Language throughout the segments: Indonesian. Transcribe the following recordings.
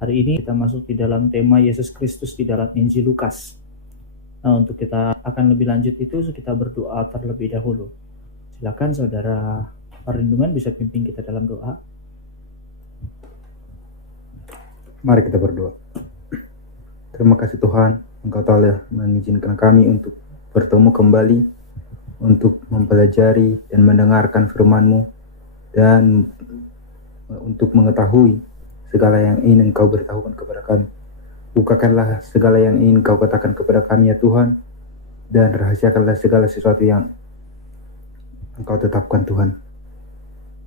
Hari ini kita masuk di dalam tema Yesus Kristus di dalam Injil Lukas. Nah, untuk kita akan lebih lanjut itu, kita berdoa terlebih dahulu. Silakan Saudara Perlindungan bisa pimpin kita dalam doa. Mari kita berdoa. Terima kasih Tuhan, Engkau telah mengizinkan kami untuk bertemu kembali, untuk mempelajari dan mendengarkan firman-Mu, dan untuk mengetahui segala yang ingin Engkau beritahukan kepada kami. Bukakanlah segala yang ingin Engkau katakan kepada kami ya Tuhan, dan rahasiakanlah segala sesuatu yang Engkau tetapkan Tuhan.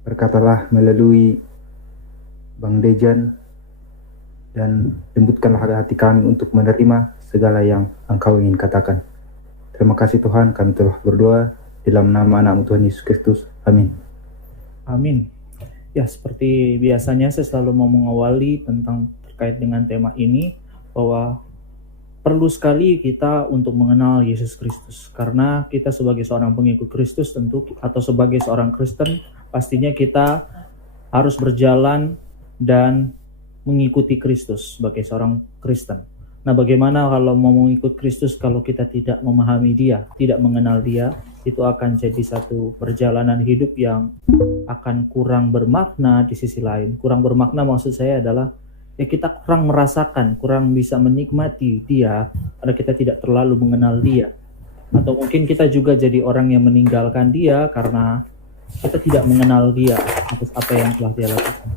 Berkatalah melalui Bang Dejan, dan lembutkanlah hati kami untuk menerima segala yang Engkau ingin katakan. Terima kasih Tuhan, kami telah berdoa dalam nama anak-Mu Tuhan Yesus Kristus. Amin. Amin. Ya, seperti biasanya saya selalu mau mengawali tentang terkait dengan tema ini, bahwa perlu sekali kita untuk mengenal Yesus Kristus. Karena kita sebagai seorang pengikut Kristus tentu, atau sebagai seorang Kristen, pastinya kita harus berjalan dan mengikuti Kristus sebagai seorang Kristen. Nah, bagaimana kalau mau mengikut Kristus kalau kita tidak memahami Dia, tidak mengenal Dia? Itu akan jadi satu perjalanan hidup yang akan kurang bermakna di sisi lain. Kurang bermakna maksud saya adalah ya kita kurang merasakan, kurang bisa menikmati Dia karena kita tidak terlalu mengenal Dia. Atau mungkin kita juga jadi orang yang meninggalkan Dia karena kita tidak mengenal Dia atas apa yang telah Dia lakukan.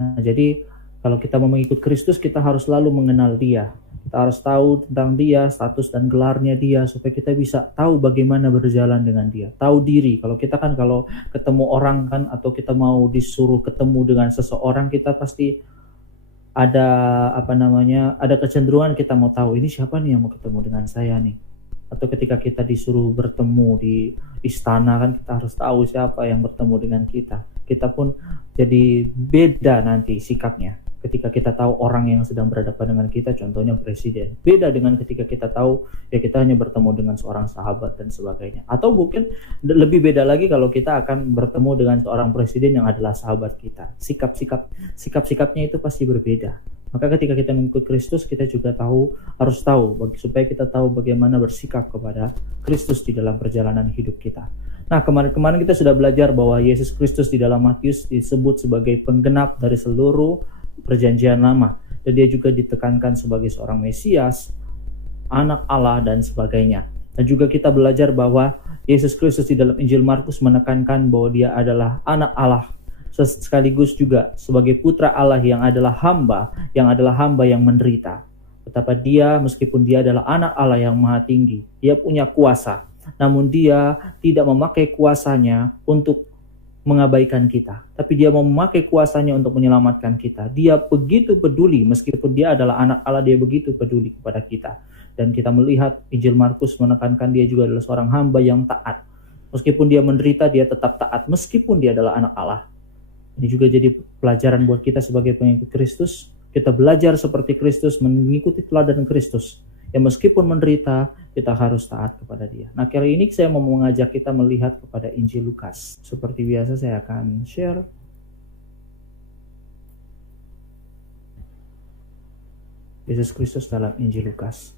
Nah, jadi kalau kita mau mengikut Kristus, kita harus selalu mengenal Dia. Kita harus tahu tentang Dia, status dan gelarnya Dia, supaya kita bisa tahu bagaimana berjalan dengan Dia. Tahu diri. Kalau kita kan kalau ketemu orang kan, atau kita mau disuruh ketemu dengan seseorang, kita pasti ada ada kecenderungan kita mau tahu ini siapa nih yang mau ketemu dengan saya nih. Atau ketika kita disuruh bertemu di istana kan, kita harus tahu siapa yang bertemu dengan kita. Kita pun jadi beda nanti sikapnya ketika kita tahu orang yang sedang berhadapan dengan kita, contohnya presiden. Beda dengan ketika kita tahu ya kita hanya bertemu dengan seorang sahabat dan sebagainya. Atau mungkin lebih beda lagi kalau kita akan bertemu dengan seorang presiden yang adalah sahabat kita. Sikap-sikapnya itu pasti berbeda. Maka ketika kita mengikut Kristus, kita juga harus tahu supaya kita tahu bagaimana bersikap kepada Kristus di dalam perjalanan hidup kita. Nah, kemarin kita sudah belajar bahwa Yesus Kristus di dalam Matius disebut sebagai penggenap dari seluruh perjanjian lama, dan dia juga ditekankan sebagai seorang Mesias, anak Allah dan sebagainya. Dan juga kita belajar bahwa Yesus Kristus di dalam Injil Markus menekankan bahwa dia adalah anak Allah, sekaligus juga sebagai putra Allah yang adalah hamba yang menderita. Betapa dia, meskipun dia adalah anak Allah yang maha tinggi, dia punya kuasa, namun dia tidak memakai kuasanya untuk mengabaikan kita, tapi dia mau memakai kuasanya untuk menyelamatkan kita. Dia begitu peduli, meskipun dia adalah anak Allah, dia begitu peduli kepada kita. Dan kita melihat Injil Markus menekankan dia juga adalah seorang hamba yang taat. Meskipun dia menderita, dia tetap taat, meskipun dia adalah anak Allah. Ini juga jadi pelajaran buat kita sebagai pengikut Kristus. Kita belajar seperti Kristus, mengikuti teladan Kristus. Ya, meskipun menderita, kita harus taat kepada Dia. Nah, kali ini saya mau mengajak kita melihat kepada Injil Lukas. Seperti biasa saya akan share. Yesus Kristus dalam Injil Lukas.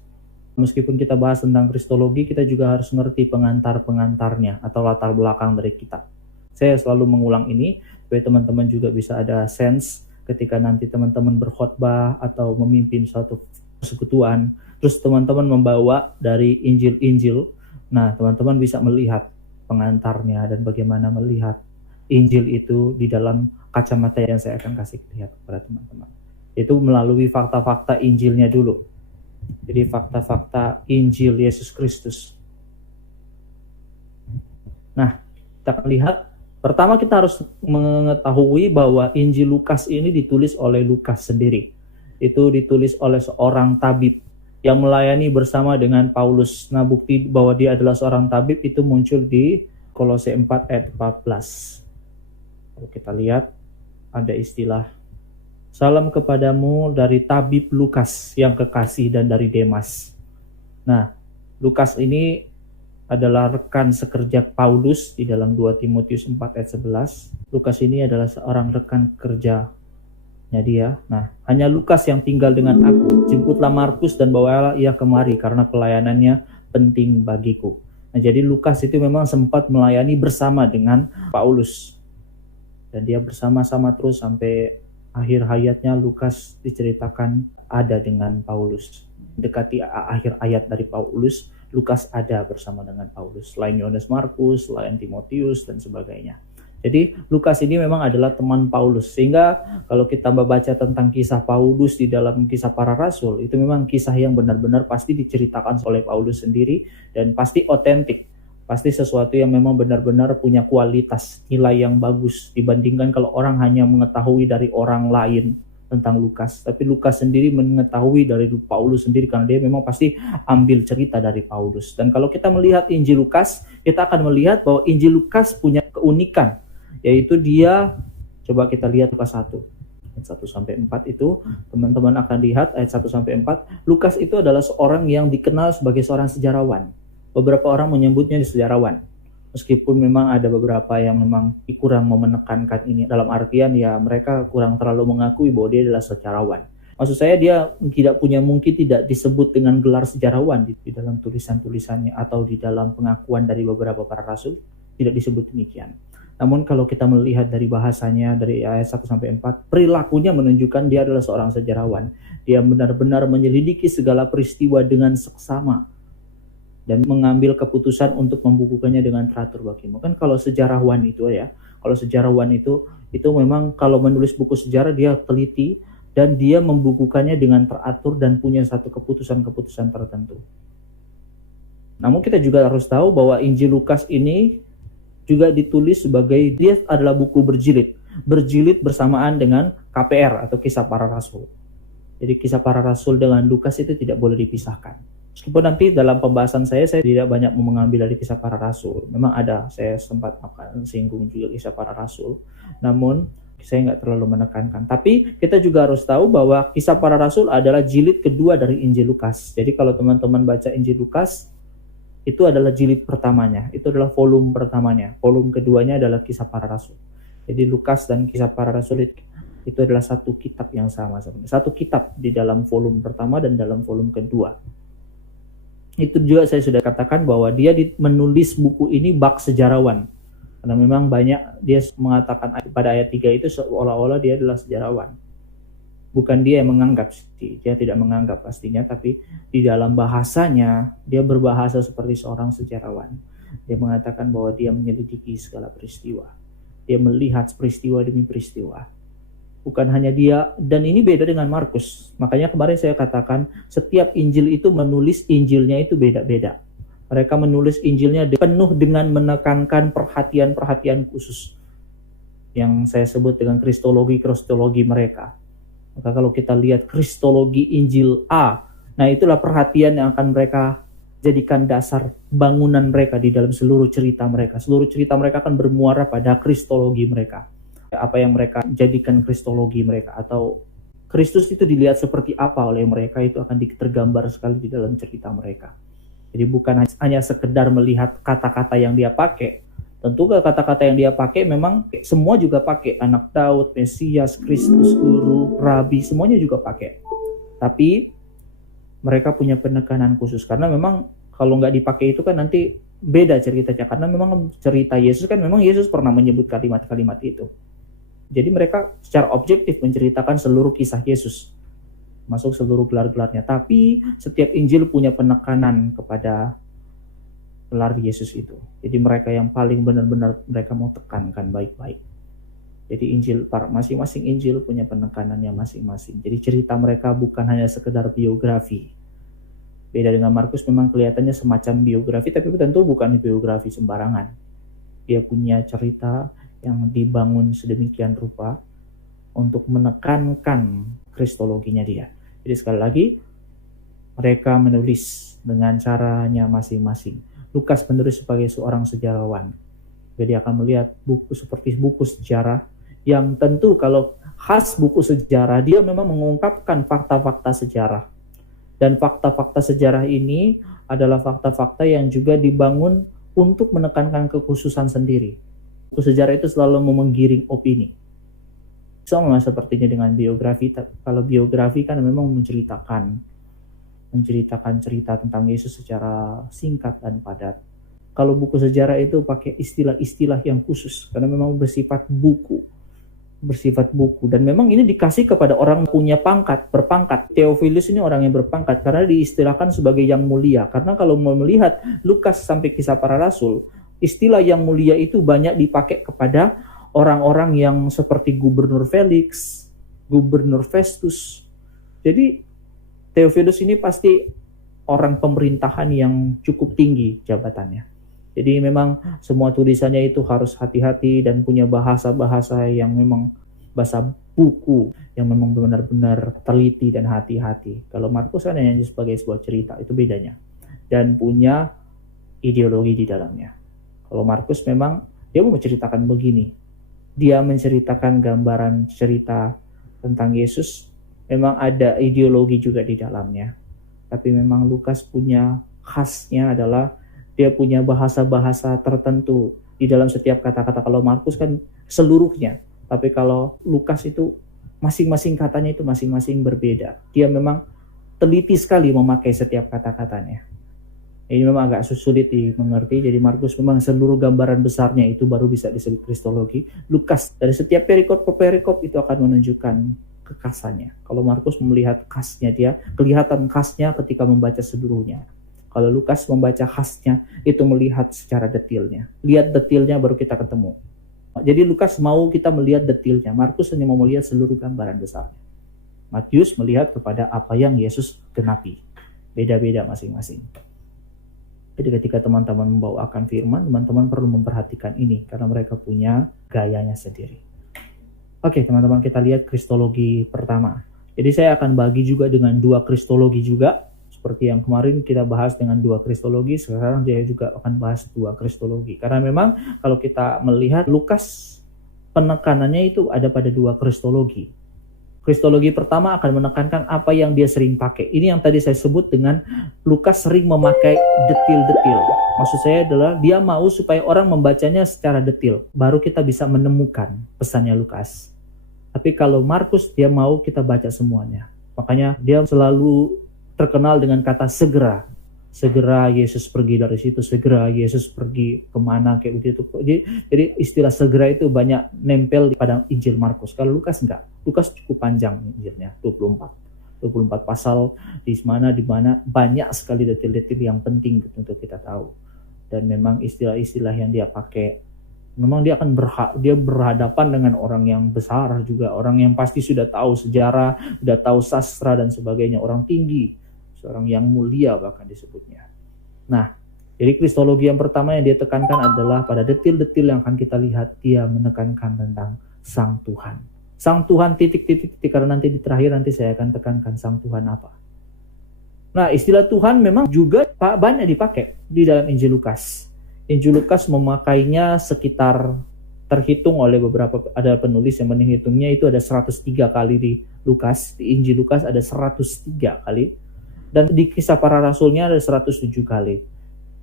Meskipun kita bahas tentang kristologi, kita juga harus mengerti pengantar-pengantarnya atau latar belakang dari kita. Saya selalu mengulang ini supaya teman-teman juga bisa ada sense ketika nanti teman-teman berkhotbah atau memimpin suatu persekutuan. Terus teman-teman membawa dari Injil-Injil, nah teman-teman bisa melihat pengantarnya dan bagaimana melihat Injil itu di dalam kacamata yang saya akan kasih lihat kepada teman-teman. Itu melalui fakta-fakta Injilnya dulu. Jadi fakta-fakta Injil Yesus Kristus. Nah, kita akan lihat. Pertama kita harus mengetahui bahwa Injil Lukas ini ditulis oleh Lukas sendiri. Itu ditulis oleh seorang tabib yang melayani bersama dengan Paulus. Nah, bukti bahwa dia adalah seorang tabib itu muncul di Kolose 4 ayat 14. Kalau kita lihat, ada istilah, salam kepadamu dari tabib Lukas yang kekasih dan dari Demas. Nah, Lukas ini adalah rekan sekerja Paulus di dalam 2 Timotius 4 ayat 11. Lukas ini adalah seorang rekan kerja dia. Nah, hanya Lukas yang tinggal dengan aku. Jemputlah Markus dan bawalah ia kemari karena pelayanannya penting bagiku. Nah, jadi Lukas itu memang sempat melayani bersama dengan Paulus. Dan dia bersama-sama terus sampai akhir hayatnya. Lukas diceritakan ada dengan Paulus. Dekati akhir ayat dari Paulus, Lukas ada bersama dengan Paulus. Selain Yohanes Markus, selain Timotius, dan sebagainya. Jadi Lukas ini memang adalah teman Paulus. Sehingga kalau kita membaca tentang kisah Paulus di dalam kisah para rasul, itu memang kisah yang benar-benar pasti diceritakan oleh Paulus sendiri dan pasti otentik. Pasti sesuatu yang memang benar-benar punya kualitas, nilai yang bagus dibandingkan kalau orang hanya mengetahui dari orang lain tentang Lukas. Tapi Lukas sendiri mengetahui dari Paulus sendiri karena dia memang pasti ambil cerita dari Paulus. Dan kalau kita melihat Injil Lukas, kita akan melihat bahwa Injil Lukas punya keunikan, yaitu dia, coba kita lihat Lukas 1 ayat 1-4 itu, teman-teman akan lihat ayat 1-4. Lukas itu adalah seorang yang dikenal sebagai seorang sejarawan. Beberapa orang menyebutnya sejarawan, meskipun memang ada beberapa yang memang kurang mau menekankan ini, dalam artian ya mereka kurang terlalu mengakui bahwa dia adalah sejarawan. Maksud saya dia mungkin tidak disebut dengan gelar sejarawan di dalam tulisan-tulisannya atau di dalam pengakuan dari beberapa para rasul, tidak disebut demikian. Namun kalau kita melihat dari bahasanya dari ayat 1-4, perilakunya menunjukkan dia adalah seorang sejarawan. Dia benar-benar menyelidiki segala peristiwa dengan seksama dan mengambil keputusan untuk membukukannya dengan teratur bagimu. Kan kalau sejarawan itu memang kalau menulis buku sejarah dia teliti dan dia membukukannya dengan teratur dan punya satu keputusan-keputusan tertentu. Namun kita juga harus tahu bahwa Injil Lukas ini juga ditulis sebagai dia adalah buku berjilid bersamaan dengan KPR atau Kisah Para Rasul. Jadi Kisah Para Rasul dengan Lukas itu tidak boleh dipisahkan. Meskipun nanti dalam pembahasan saya tidak banyak mengambil dari Kisah Para Rasul. Memang ada, saya sempat akan singgung juga Kisah Para Rasul. Namun saya nggak terlalu menekankan. Tapi kita juga harus tahu bahwa Kisah Para Rasul adalah jilid kedua dari Injil Lukas. Jadi kalau teman-teman baca Injil Lukas, itu adalah jilid pertamanya. Itu adalah volume pertamanya. Volume keduanya adalah Kisah Para Rasul. Jadi Lukas dan Kisah Para Rasul itu adalah satu kitab yang sama sebenarnya. Satu kitab di dalam volume pertama dan dalam volume kedua. Itu juga saya sudah katakan bahwa dia menulis buku ini bak sejarawan. Karena memang banyak dia mengatakan pada ayat 3 itu seolah-olah dia adalah sejarawan. Bukan dia yang menganggap, dia tidak menganggap pastinya, tapi di dalam bahasanya dia berbahasa seperti seorang sejarawan. Dia mengatakan bahwa dia menyelidiki segala peristiwa. Dia melihat peristiwa demi peristiwa. Bukan hanya dia, dan ini beda dengan Markus. Makanya kemarin saya katakan setiap Injil itu menulis Injilnya itu beda-beda. Mereka menulis Injilnya penuh dengan menekankan perhatian-perhatian khusus yang saya sebut dengan kristologi mereka. Maka kalau kita lihat kristologi Injil A, nah itulah perhatian yang akan mereka jadikan dasar bangunan mereka di dalam seluruh cerita mereka. Seluruh cerita mereka akan bermuara pada kristologi mereka. Apa yang mereka jadikan kristologi mereka, atau Kristus itu dilihat seperti apa oleh mereka, itu akan tergambar sekali di dalam cerita mereka. Jadi bukan hanya sekedar melihat kata-kata yang dia pakai. Tentu kata-kata yang dia pakai memang semua juga pakai. Anak Daud, Mesias, Kristus, Guru, Rabi, semuanya juga pakai. Tapi mereka punya penekanan khusus. Karena memang kalau nggak dipakai itu kan nanti beda ceritanya. Karena memang cerita Yesus kan memang Yesus pernah menyebut kalimat-kalimat itu. Jadi mereka secara objektif menceritakan seluruh kisah Yesus, masuk seluruh gelar-gelarnya. Tapi setiap Injil punya penekanan kepada gelar Yesus itu. Jadi mereka yang paling benar-benar mereka mau tekankan baik-baik. Jadi masing-masing Injil punya penekanannya masing-masing. Jadi cerita mereka bukan hanya sekedar biografi. Beda dengan Markus, memang kelihatannya semacam biografi, tapi tentu bukan biografi sembarangan. Dia punya cerita yang dibangun sedemikian rupa untuk menekankan kristologinya dia. Jadi sekali lagi, mereka menulis dengan caranya masing-masing. Lukas menulis sebagai seorang sejarawan. Jadi akan melihat buku seperti buku sejarah yang tentu kalau khas buku sejarah, dia memang mengungkapkan fakta-fakta sejarah. Dan fakta-fakta sejarah ini adalah fakta-fakta yang juga dibangun untuk menekankan kekhususan sendiri. Buku sejarah itu selalu menggiring opini. Sama sepertinya dengan biografi. Kalau biografi kan memang menceritakan cerita tentang Yesus secara singkat dan padat. Kalau buku sejarah itu pakai istilah-istilah yang khusus karena memang bersifat buku dan memang ini dikasih kepada orang punya berpangkat. Theophilus ini orang yang berpangkat karena diistilahkan sebagai yang mulia. Karena kalau mau melihat Lukas sampai Kisah Para Rasul, istilah yang mulia itu banyak dipakai kepada orang-orang yang seperti Gubernur Felix, Gubernur Festus. Jadi Theophilus ini pasti orang pemerintahan yang cukup tinggi jabatannya. Jadi memang semua tulisannya itu harus hati-hati dan punya bahasa-bahasa yang memang bahasa buku yang memang benar-benar teliti dan hati-hati. Kalau Markus kan hanya sebagai sebuah cerita, itu bedanya. Dan punya ideologi di dalamnya. Kalau Markus memang dia mau menceritakan begini. Dia menceritakan gambaran cerita tentang Yesus, memang ada ideologi juga di dalamnya. Tapi memang Lukas punya khasnya adalah dia punya bahasa-bahasa tertentu di dalam setiap kata-kata. Kalau Markus kan seluruhnya, tapi kalau Lukas itu masing-masing katanya itu masing-masing berbeda. Dia memang teliti sekali memakai setiap kata-katanya. Ini memang agak sulit dimengerti. Jadi Markus memang seluruh gambaran besarnya itu baru bisa disebut kristologi. Lukas dari setiap perikop per perikop itu akan menunjukkan kekhasannya. Kalau Markus melihat khasnya, dia kelihatan khasnya ketika membaca seluruhnya. Kalau Lukas membaca khasnya itu melihat secara detailnya. Lihat detailnya baru kita ketemu. Jadi Lukas mau kita melihat detailnya. Markus hanya mau melihat seluruh gambaran besarnya. Matius melihat kepada apa yang Yesus genapi. Beda-beda masing-masing. Jadi ketika teman-teman membawakan firman, teman-teman perlu memperhatikan ini karena mereka punya gayanya sendiri. Oke, teman-teman, kita lihat kristologi pertama. Jadi saya akan bagi juga dengan 2 kristologi juga. Seperti yang kemarin kita bahas dengan 2 kristologi, sekarang saya juga akan bahas 2 kristologi. Karena memang kalau kita melihat Lukas, penekanannya itu ada pada 2 kristologi. Kristologi pertama akan menekankan apa yang dia sering pakai. Ini yang tadi saya sebut dengan Lukas sering memakai detil-detil. Maksud saya adalah dia mau supaya orang membacanya secara detil. Baru kita bisa menemukan pesannya Lukas. Tapi kalau Markus dia mau kita baca semuanya. Makanya dia selalu terkenal dengan kata segera. Segera Yesus pergi dari situ, segera Yesus pergi kemana kayak begitu. Jadi istilah segera itu banyak nempel pada Injil Markus. Kalau Lukas enggak. Lukas cukup panjang Injilnya, 24 pasal di mana banyak sekali detil-detil yang penting untuk kita tahu. Dan memang istilah-istilah yang dia pakai, memang dia akan berhadapan dengan orang yang besar juga, orang yang pasti sudah tahu sejarah, sudah tahu sastra dan sebagainya, orang tinggi, seorang yang mulia bahkan disebutnya. Nah, jadi kristologi yang pertama yang dia tekankan adalah pada detil-detil yang akan kita lihat, dia menekankan tentang Sang Tuhan. Sang Tuhan titik-titik, karena nanti di terakhir nanti saya akan tekankan Sang Tuhan apa. Nah, istilah Tuhan memang juga banyak dipakai di dalam Injil Lukas. Injil Lukas memakainya sekitar, terhitung oleh ada penulis yang menghitungnya itu ada 103 kali di Lukas. Di Injil Lukas ada 103 kali. Dan di Kisah Para Rasulnya ada 107 kali.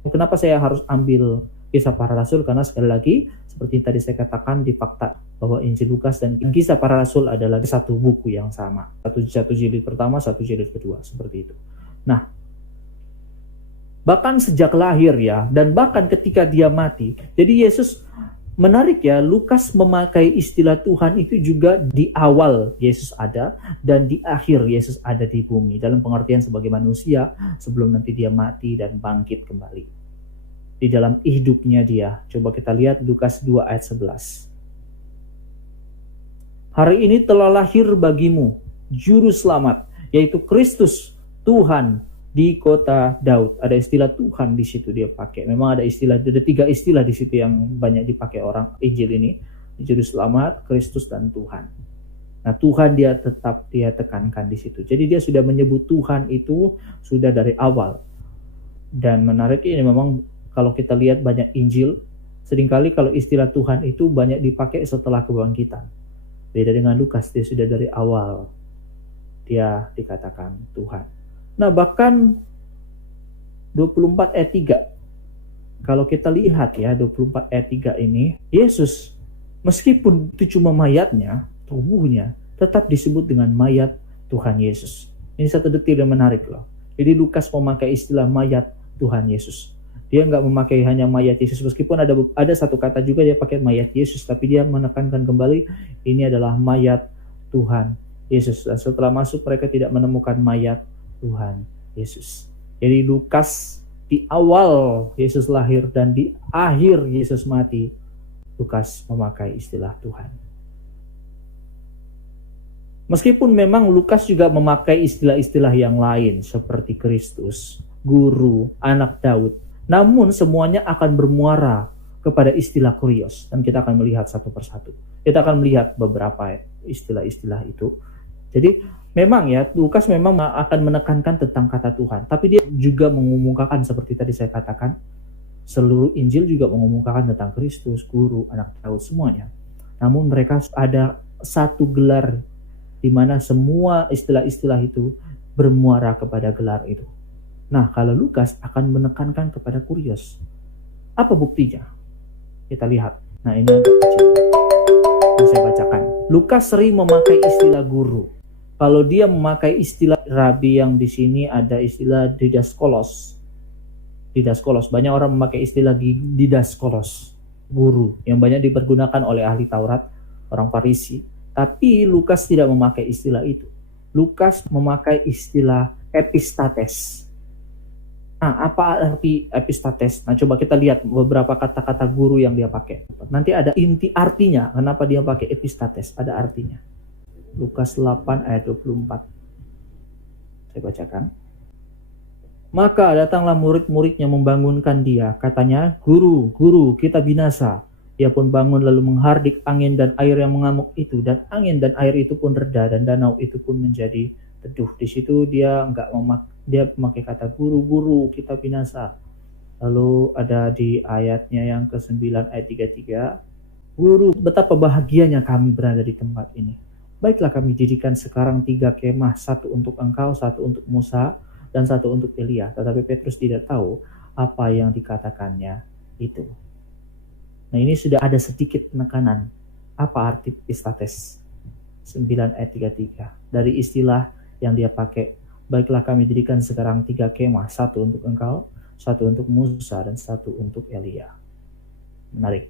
Kenapa saya harus ambil Kisah Para Rasul? Karena sekali lagi, seperti tadi saya katakan di fakta, bahwa Injil Lukas dan Kisah Para Rasul adalah satu buku yang sama. Satu jilid pertama, satu jilid kedua, seperti itu. Nah, bahkan sejak lahir ya, dan bahkan ketika dia mati. Jadi Yesus, menarik ya, Lukas memakai istilah Tuhan itu juga di awal Yesus ada dan di akhir Yesus ada di bumi. Dalam pengertian sebagai manusia sebelum nanti dia mati dan bangkit kembali. Di dalam hidupnya dia. Coba kita lihat Lukas 2 ayat 11. Hari ini telah lahir bagimu Juru Selamat, yaitu Kristus Tuhan di kota Daud. Ada istilah Tuhan di situ dia pakai. Memang ada 3 istilah di situ yang banyak dipakai orang Injil ini. Juru Selamat, Kristus, dan Tuhan. Nah, Tuhan dia tetap dia tekankan di situ. Jadi dia sudah menyebut Tuhan itu sudah dari awal. Dan menarik ini memang kalau kita lihat banyak Injil, seringkali kalau istilah Tuhan itu banyak dipakai setelah kebangkitan. Beda dengan Lukas, dia sudah dari awal dia dikatakan Tuhan. Nah, bahkan 24 ayat 3. Kalau kita lihat ya, 24 ayat 3 ini, Yesus meskipun itu cuma mayatnya, tubuhnya tetap disebut dengan mayat Tuhan Yesus. Ini satu detil yang menarik loh. Jadi Lukas memakai istilah mayat Tuhan Yesus. Dia nggak memakai hanya mayat Yesus, meskipun ada satu kata juga dia pakai mayat Yesus, tapi dia menekankan kembali ini adalah mayat Tuhan Yesus. Dan setelah masuk mereka tidak menemukan mayat Tuhan Yesus. Jadi Lukas di awal Yesus lahir dan di akhir Yesus mati, Lukas memakai istilah Tuhan. Meskipun memang Lukas juga memakai istilah-istilah yang lain seperti Kristus, Guru, Anak Daud, namun semuanya akan bermuara kepada istilah kurios, dan kita akan melihat satu persatu. Kita akan melihat beberapa istilah-istilah itu. Jadi memang ya, Lukas memang akan menekankan tentang kata Tuhan, tapi dia juga mengumumkakan seperti tadi saya katakan, seluruh Injil juga mengumumkakan tentang Kristus, Guru, Anak Daud, semuanya. Namun mereka ada satu gelar di mana semua istilah-istilah itu bermuara kepada gelar itu. Nah, kalau Lukas akan menekankan kepada kurios. Apa buktinya? Kita lihat. Nah, ini agak kecil. Yang saya bacakan. Lukas sering memakai istilah guru. Kalau dia memakai istilah rabi, yang di sini ada istilah didaskolos. Didaskolos. Banyak orang memakai istilah didaskolos, guru, yang banyak dipergunakan oleh ahli Taurat, orang Farisi. Tapi Lukas tidak memakai istilah itu. Lukas memakai istilah epistates. Nah, apa arti epistates? Nah, coba kita lihat beberapa kata-kata guru yang dia pakai. Nanti ada inti artinya, kenapa dia pakai epistates, ada artinya. Lukas 8 ayat 24. Saya bacakan. Maka datanglah murid-muridnya membangunkan dia. Katanya, Guru, Guru, kita binasa. Dia pun bangun lalu menghardik angin dan air yang mengamuk itu. Dan angin dan air itu pun reda dan danau itu pun menjadi teduh. Di situ dia memakai kata guru, guru, kita binasa. Lalu ada di ayatnya yang ke-9 ayat 33. Guru, betapa bahagianya kami berada di tempat ini. Baiklah kami dirikan sekarang 3 kemah, satu untuk engkau, satu untuk Musa, dan satu untuk Elia. Tetapi Petrus tidak tahu apa yang dikatakannya itu. Nah, ini sudah ada sedikit penekanan. Apa arti epistates? 9 ayat 33. Dari istilah yang dia pakai. Baiklah kami dirikan sekarang 3 kemah, satu untuk engkau, satu untuk Musa, dan satu untuk Elia. Menarik.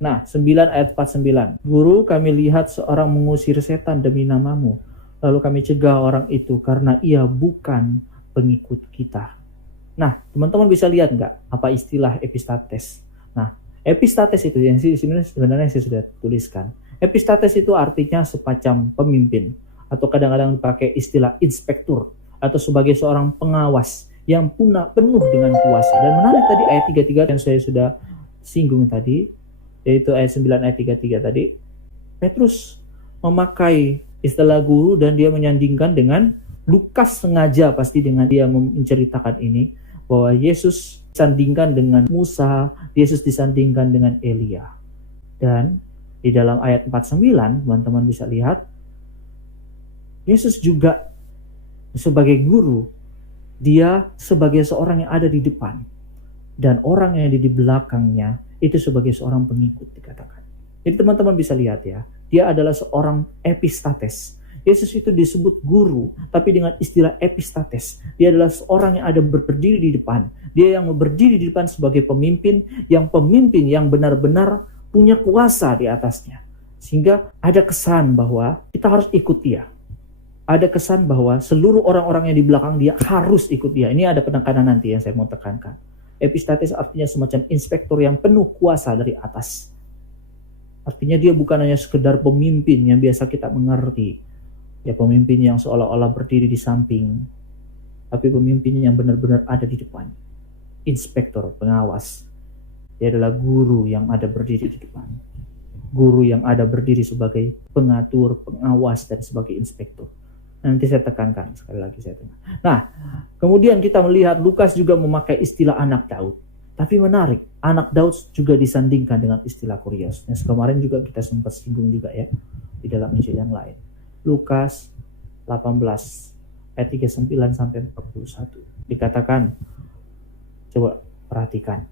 Nah, 9 ayat 49. Guru, kami lihat seorang mengusir setan demi namamu. Lalu kami cegah orang itu karena ia bukan pengikut kita. Nah, teman-teman bisa lihat nggak apa istilah epistates? Nah, epistates itu yang sebenarnya saya sudah tuliskan. Epistates itu artinya semacam pemimpin, atau kadang-kadang dipakai istilah inspektur, atau sebagai seorang pengawas yang penuh dengan kuasa. Dan menarik tadi ayat 33 yang saya sudah singgung tadi, yaitu ayat 9 ayat 33 tadi. Petrus memakai istilah guru dan dia menyandingkan dengan Lukas, sengaja pasti dengan dia menceritakan ini, bahwa Yesus disandingkan dengan Musa, Yesus disandingkan dengan Elia. Dan di dalam ayat 49, teman-teman bisa lihat, Yesus juga sebagai guru, dia sebagai seorang yang ada di depan, dan orang yang ada di belakangnya itu sebagai seorang pengikut dikatakan. Jadi teman-teman bisa lihat ya, dia adalah seorang epistates. Yesus itu disebut guru, tapi dengan istilah epistates. Dia adalah seorang yang ada berdiri di depan. Dia yang berdiri di depan sebagai pemimpin yang benar-benar punya kuasa di atasnya. Sehingga ada kesan bahwa kita harus ikut dia. Ada kesan bahwa seluruh orang-orang yang di belakang dia harus ikut dia. Ini ada penekanan nanti yang saya mau tekankan. Epistates artinya semacam inspektor yang penuh kuasa dari atas. Artinya dia bukan hanya sekedar pemimpin yang biasa kita mengerti. Ya, pemimpin yang seolah-olah berdiri di samping, tapi pemimpin yang benar-benar ada di depan. Inspektor, pengawas. Dia adalah guru yang ada berdiri di depan. Guru yang ada berdiri sebagai pengatur, pengawas, dan sebagai inspektor. Nanti saya tekankan, sekali lagi saya tekankan. Nah, kemudian kita melihat Lukas juga memakai istilah anak Daud. Tapi menarik, anak Daud juga disandingkan dengan istilah kurios. Yang kemarin juga kita sempat singgung juga ya, di dalam Injil yang lain. Lukas 18 ayat 39 sampai 41 dikatakan, coba perhatikan.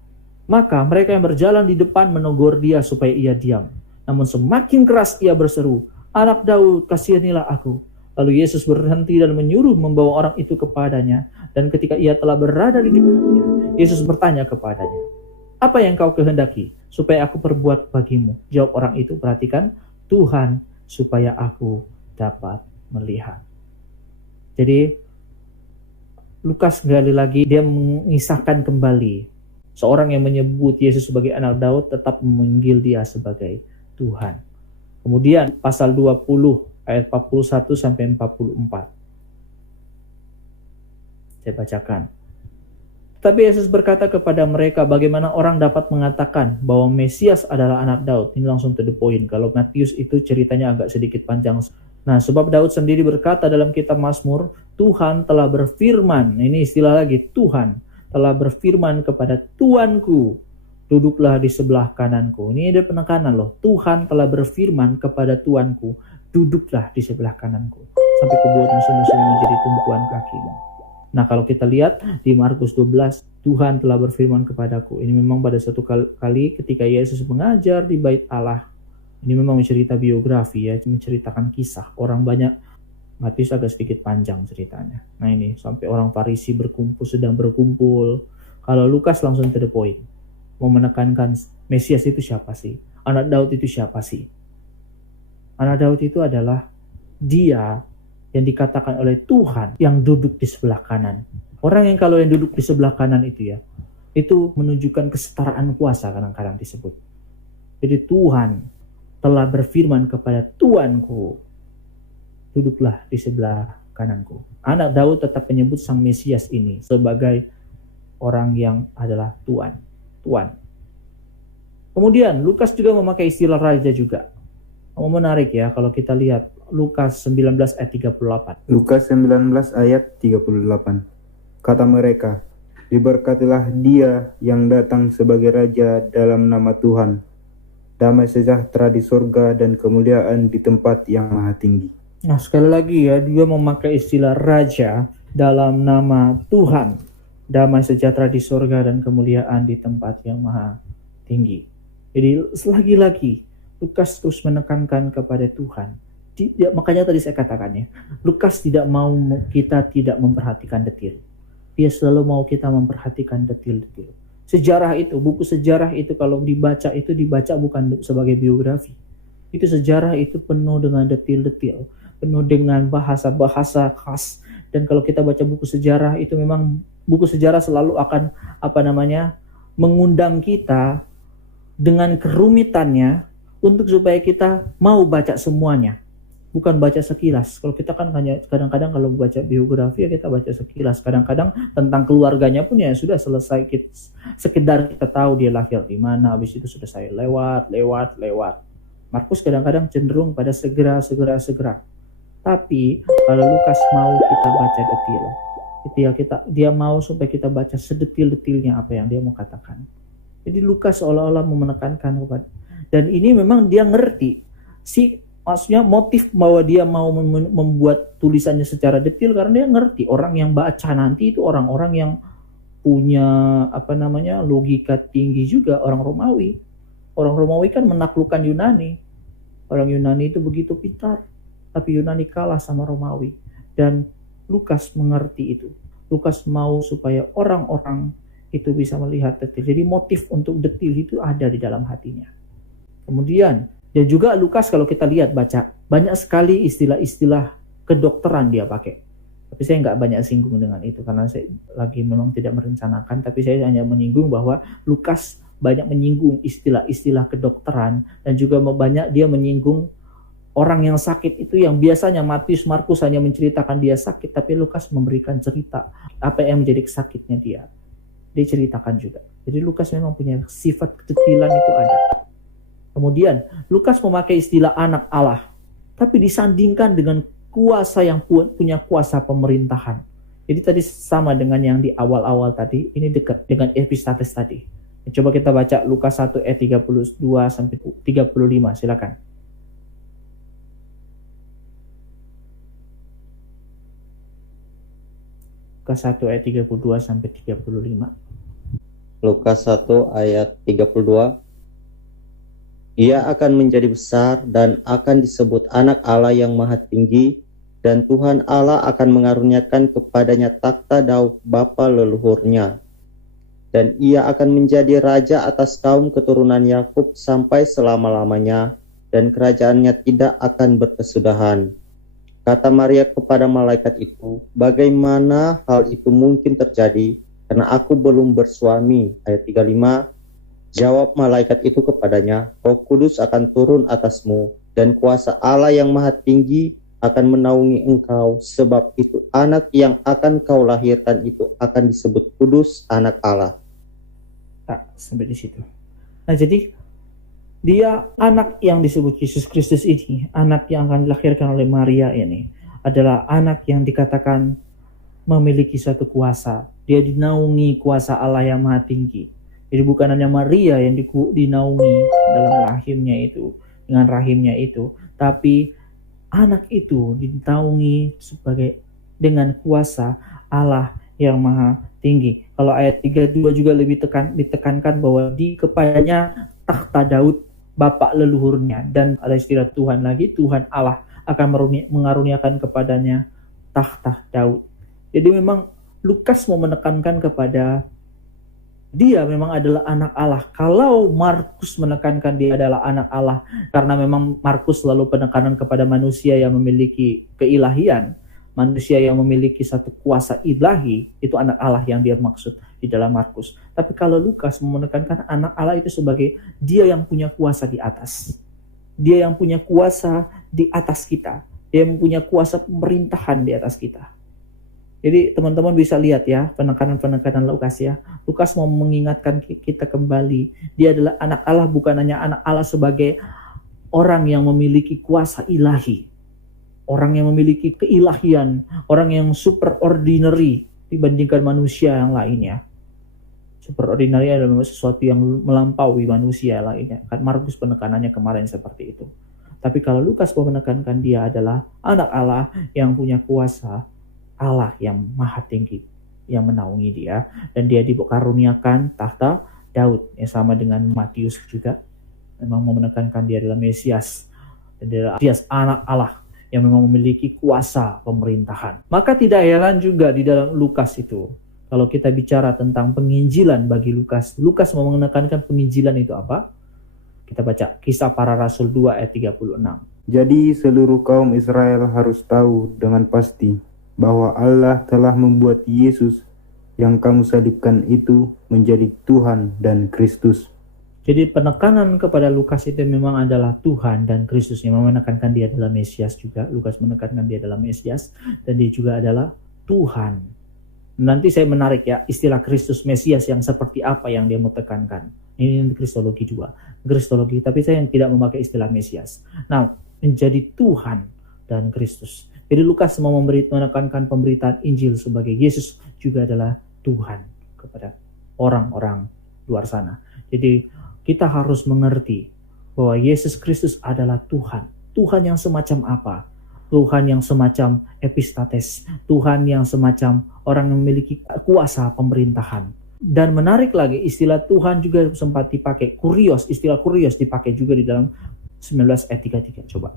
Maka mereka yang berjalan di depan menegur dia supaya ia diam. Namun semakin keras ia berseru, Anak Daud, kasihanilah aku. Lalu Yesus berhenti dan menyuruh membawa orang itu kepadanya. Dan ketika ia telah berada di dekatnya, Yesus bertanya kepadanya, apa yang kau kehendaki supaya aku perbuat bagimu? Jawab orang itu, perhatikan, Tuhan, supaya aku dapat melihat. Jadi Lukas sekali lagi dia mengisahkan kembali seorang yang menyebut Yesus sebagai anak Daud tetap memanggil dia sebagai Tuhan. Kemudian pasal 20 ayat 41 sampai 44. Saya bacakan. Tapi Yesus berkata kepada mereka, bagaimana orang dapat mengatakan bahwa Mesias adalah anak Daud? Ini langsung to the point. Kalau Matius itu ceritanya agak sedikit panjang. Nah, sebab Daud sendiri berkata dalam kitab Mazmur, Tuhan telah berfirman, ini istilah lagi, Tuhan telah berfirman kepada Tuanku, duduklah di sebelah kananku. Ini ada penekanan loh. Tuhan telah berfirman kepada Tuanku, duduklah di sebelah kananku. Sampai kubuat musuh-musuh menjadi tumpuan kakimu. Nah, kalau kita lihat di Markus 12, Tuhan telah berfirman kepadaku. Ini memang pada suatu kali ketika Yesus mengajar di bait Allah. Ini memang cerita biografi ya, menceritakan kisah. Orang banyak, Matius agak sedikit panjang ceritanya. Nah ini, sampai orang Farisi sedang berkumpul. Kalau Lukas langsung to the point. Mau menekankan Mesias itu siapa sih? Anak Daud itu siapa sih? Anak Daud itu adalah dia yang dikatakan oleh Tuhan yang duduk di sebelah kanan. Orang yang kalau yang duduk di sebelah kanan itu ya, itu menunjukkan kesetaraan kuasa kadang-kadang disebut. Jadi Tuhan telah berfirman kepada Tuanku, duduklah di sebelah kananku. Anak Daud tetap menyebut sang Mesias ini sebagai orang yang adalah Tuhan. Kemudian Lukas juga memakai istilah raja juga. Menarik ya kalau kita lihat Lukas 19 ayat 38. Lukas 19 ayat 38. Kata mereka, diberkatilah dia yang datang sebagai raja dalam nama Tuhan. Damai sejahtera di surga dan kemuliaan di tempat yang maha tinggi. Nah sekali lagi ya, dia memakai istilah raja dalam nama Tuhan. Damai sejahtera di surga dan kemuliaan di tempat yang maha tinggi. Jadi lagi-lagi Lukas terus menekankan kepada Tuhan. Makanya tadi saya katakan ya, Lukas tidak mau kita tidak memperhatikan detil. Dia selalu mau kita memperhatikan detil-detil. Sejarah itu, buku sejarah itu kalau dibaca itu dibaca bukan sebagai biografi. Itu sejarah itu penuh dengan detil-detil, penuh dengan bahasa-bahasa khas. Dan kalau kita baca buku sejarah itu memang buku sejarah selalu akan mengundang kita dengan kerumitannya untuk supaya kita mau baca semuanya. Bukan baca sekilas. Kalau kita kan hanya kadang-kadang kalau baca biografi ya kita baca sekilas. Kadang-kadang tentang keluarganya pun ya sudah selesai, sekedar kita tahu dia lahir di mana, habis itu sudah saya lewat. Markus kadang-kadang cenderung pada segera. Tapi kalau Lukas mau kita baca detil. Dia mau supaya kita baca sedetil-detilnya apa yang dia mau katakan. Jadi Lukas seolah-olah menekankan kepada, dan ini memang dia ngerti maksudnya motif bahwa dia mau membuat tulisannya secara detail karena dia ngerti orang yang baca nanti itu orang-orang yang punya logika tinggi juga, orang Romawi. Orang Romawi kan menaklukkan Yunani. Orang Yunani itu begitu pintar, tapi Yunani kalah sama Romawi. Dan Lukas mengerti itu. Lukas mau supaya orang-orang itu bisa melihat detail. Jadi motif untuk detail itu ada di dalam hatinya. Kemudian dan juga Lukas kalau kita lihat baca banyak sekali istilah-istilah kedokteran dia pakai. Tapi saya nggak banyak singgung dengan itu karena saya lagi memang tidak merencanakan. Tapi saya hanya menyinggung bahwa Lukas banyak menyinggung istilah-istilah kedokteran dan juga banyak dia menyinggung orang yang sakit itu yang biasanya Matius, Markus hanya menceritakan dia sakit, tapi Lukas memberikan cerita apa yang menjadi sakitnya dia. Dia ceritakan juga. Jadi Lukas memang punya sifat kedetilan itu ada. Kemudian Lukas memakai istilah anak Allah, tapi disandingkan dengan kuasa yang punya kuasa pemerintahan. Jadi tadi sama dengan yang di awal-awal tadi, ini dekat dengan epistates tadi. Coba kita baca Lukas 1 ayat 32 sampai 35, silakan. Lukas 1 ayat 32 sampai 35. Lukas 1 ayat 32. Ia akan menjadi besar dan akan disebut Anak Allah yang Maha Tinggi, dan Tuhan Allah akan mengaruniakan kepadanya takhta Daud bapa leluhurnya. Dan ia akan menjadi raja atas kaum keturunan Yakub sampai selama-lamanya, dan kerajaannya tidak akan berkesudahan. Kata Maria kepada malaikat itu, bagaimana hal itu mungkin terjadi, karena aku belum bersuami. Ayat 35, jawab malaikat itu kepadanya, Roh Kudus akan turun atasmu, dan kuasa Allah yang Maha Tinggi akan menaungi engkau, sebab itu anak yang akan kau lahirkan itu akan disebut kudus, anak Allah. Nah, sampai di situ. Nah, jadi dia anak yang disebut Yesus Kristus ini, anak yang akan dilahirkan oleh Maria ini, adalah anak yang dikatakan memiliki suatu kuasa. Dia dinaungi kuasa Allah yang Maha Tinggi. Jadi bukan hanya Maria yang dinaungi dalam rahimnya itu, dengan rahimnya itu, tapi anak itu dinaungi dengan kuasa Allah yang Maha Tinggi. Kalau ayat 32 juga lebih ditekankan bahwa di kepadanya takhta Daud bapak leluhurnya, dan ada istilah Tuhan lagi, Tuhan Allah akan mengaruniakan kepadanya takhta Daud. Jadi memang Lukas mau menekankan kepada dia memang adalah anak Allah. Kalau Markus menekankan dia adalah anak Allah, karena memang Markus selalu penekanan kepada manusia yang memiliki keilahian, manusia yang memiliki satu kuasa ilahi, itu anak Allah yang dia maksud di dalam Markus. Tapi kalau Lukas menekankan anak Allah itu sebagai dia yang punya kuasa di atas. Dia yang punya kuasa di atas kita. Dia yang punya kuasa pemerintahan di atas kita. Jadi teman-teman bisa lihat ya penekanan-penekanan Lukas ya. Lukas mau mengingatkan kita kembali. Dia adalah anak Allah, bukan hanya anak Allah sebagai orang yang memiliki kuasa ilahi. Orang yang memiliki keilahian, orang yang super ordinary dibandingkan manusia yang lainnya. Super ordinary adalah sesuatu yang melampaui manusia lainnya. Kan Markus penekanannya kemarin seperti itu. Tapi kalau Lukas mau menekankan dia adalah anak Allah yang punya kuasa, Allah yang Maha Tinggi yang menaungi dia, dan dia dikaruniakan tahta Daud, yang sama dengan Matius juga memang mau menekankan dia adalah Mesias, dan dia adalah Mesias anak Allah yang memang memiliki kuasa pemerintahan. Maka tidak heran juga di dalam Lukas itu, kalau kita bicara tentang penginjilan bagi Lukas, Lukas mau menekankan penginjilan itu apa? Kita baca Kisah Para Rasul 2 ayat 36. Jadi seluruh kaum Israel harus tahu dengan pasti bahwa Allah telah membuat Yesus yang kamu salibkan itu menjadi Tuhan dan Kristus. Jadi penekanan kepada Lukas itu memang adalah Tuhan dan Kristus, yang menekankan dia adalah Mesias juga. Lukas menekankan dia adalah Mesias, dan dia juga adalah Tuhan. Nanti saya menarik ya istilah Kristus Mesias yang seperti apa yang dia mau tekankan. Ini Kristologi 2. Kristologi, tapi saya yang tidak memakai istilah Mesias. Nah, menjadi Tuhan dan Kristus. Jadi Lukas mau menekankan pemberitaan Injil sebagai Yesus juga adalah Tuhan kepada orang-orang luar sana. Jadi kita harus mengerti bahwa Yesus Kristus adalah Tuhan. Tuhan yang semacam apa? Tuhan yang semacam epistates. Tuhan yang semacam orang yang memiliki kuasa pemerintahan. Dan menarik lagi, istilah Tuhan juga sempat dipakai. Kurios, istilah kurios dipakai juga di dalam 19 ayat 33. Coba.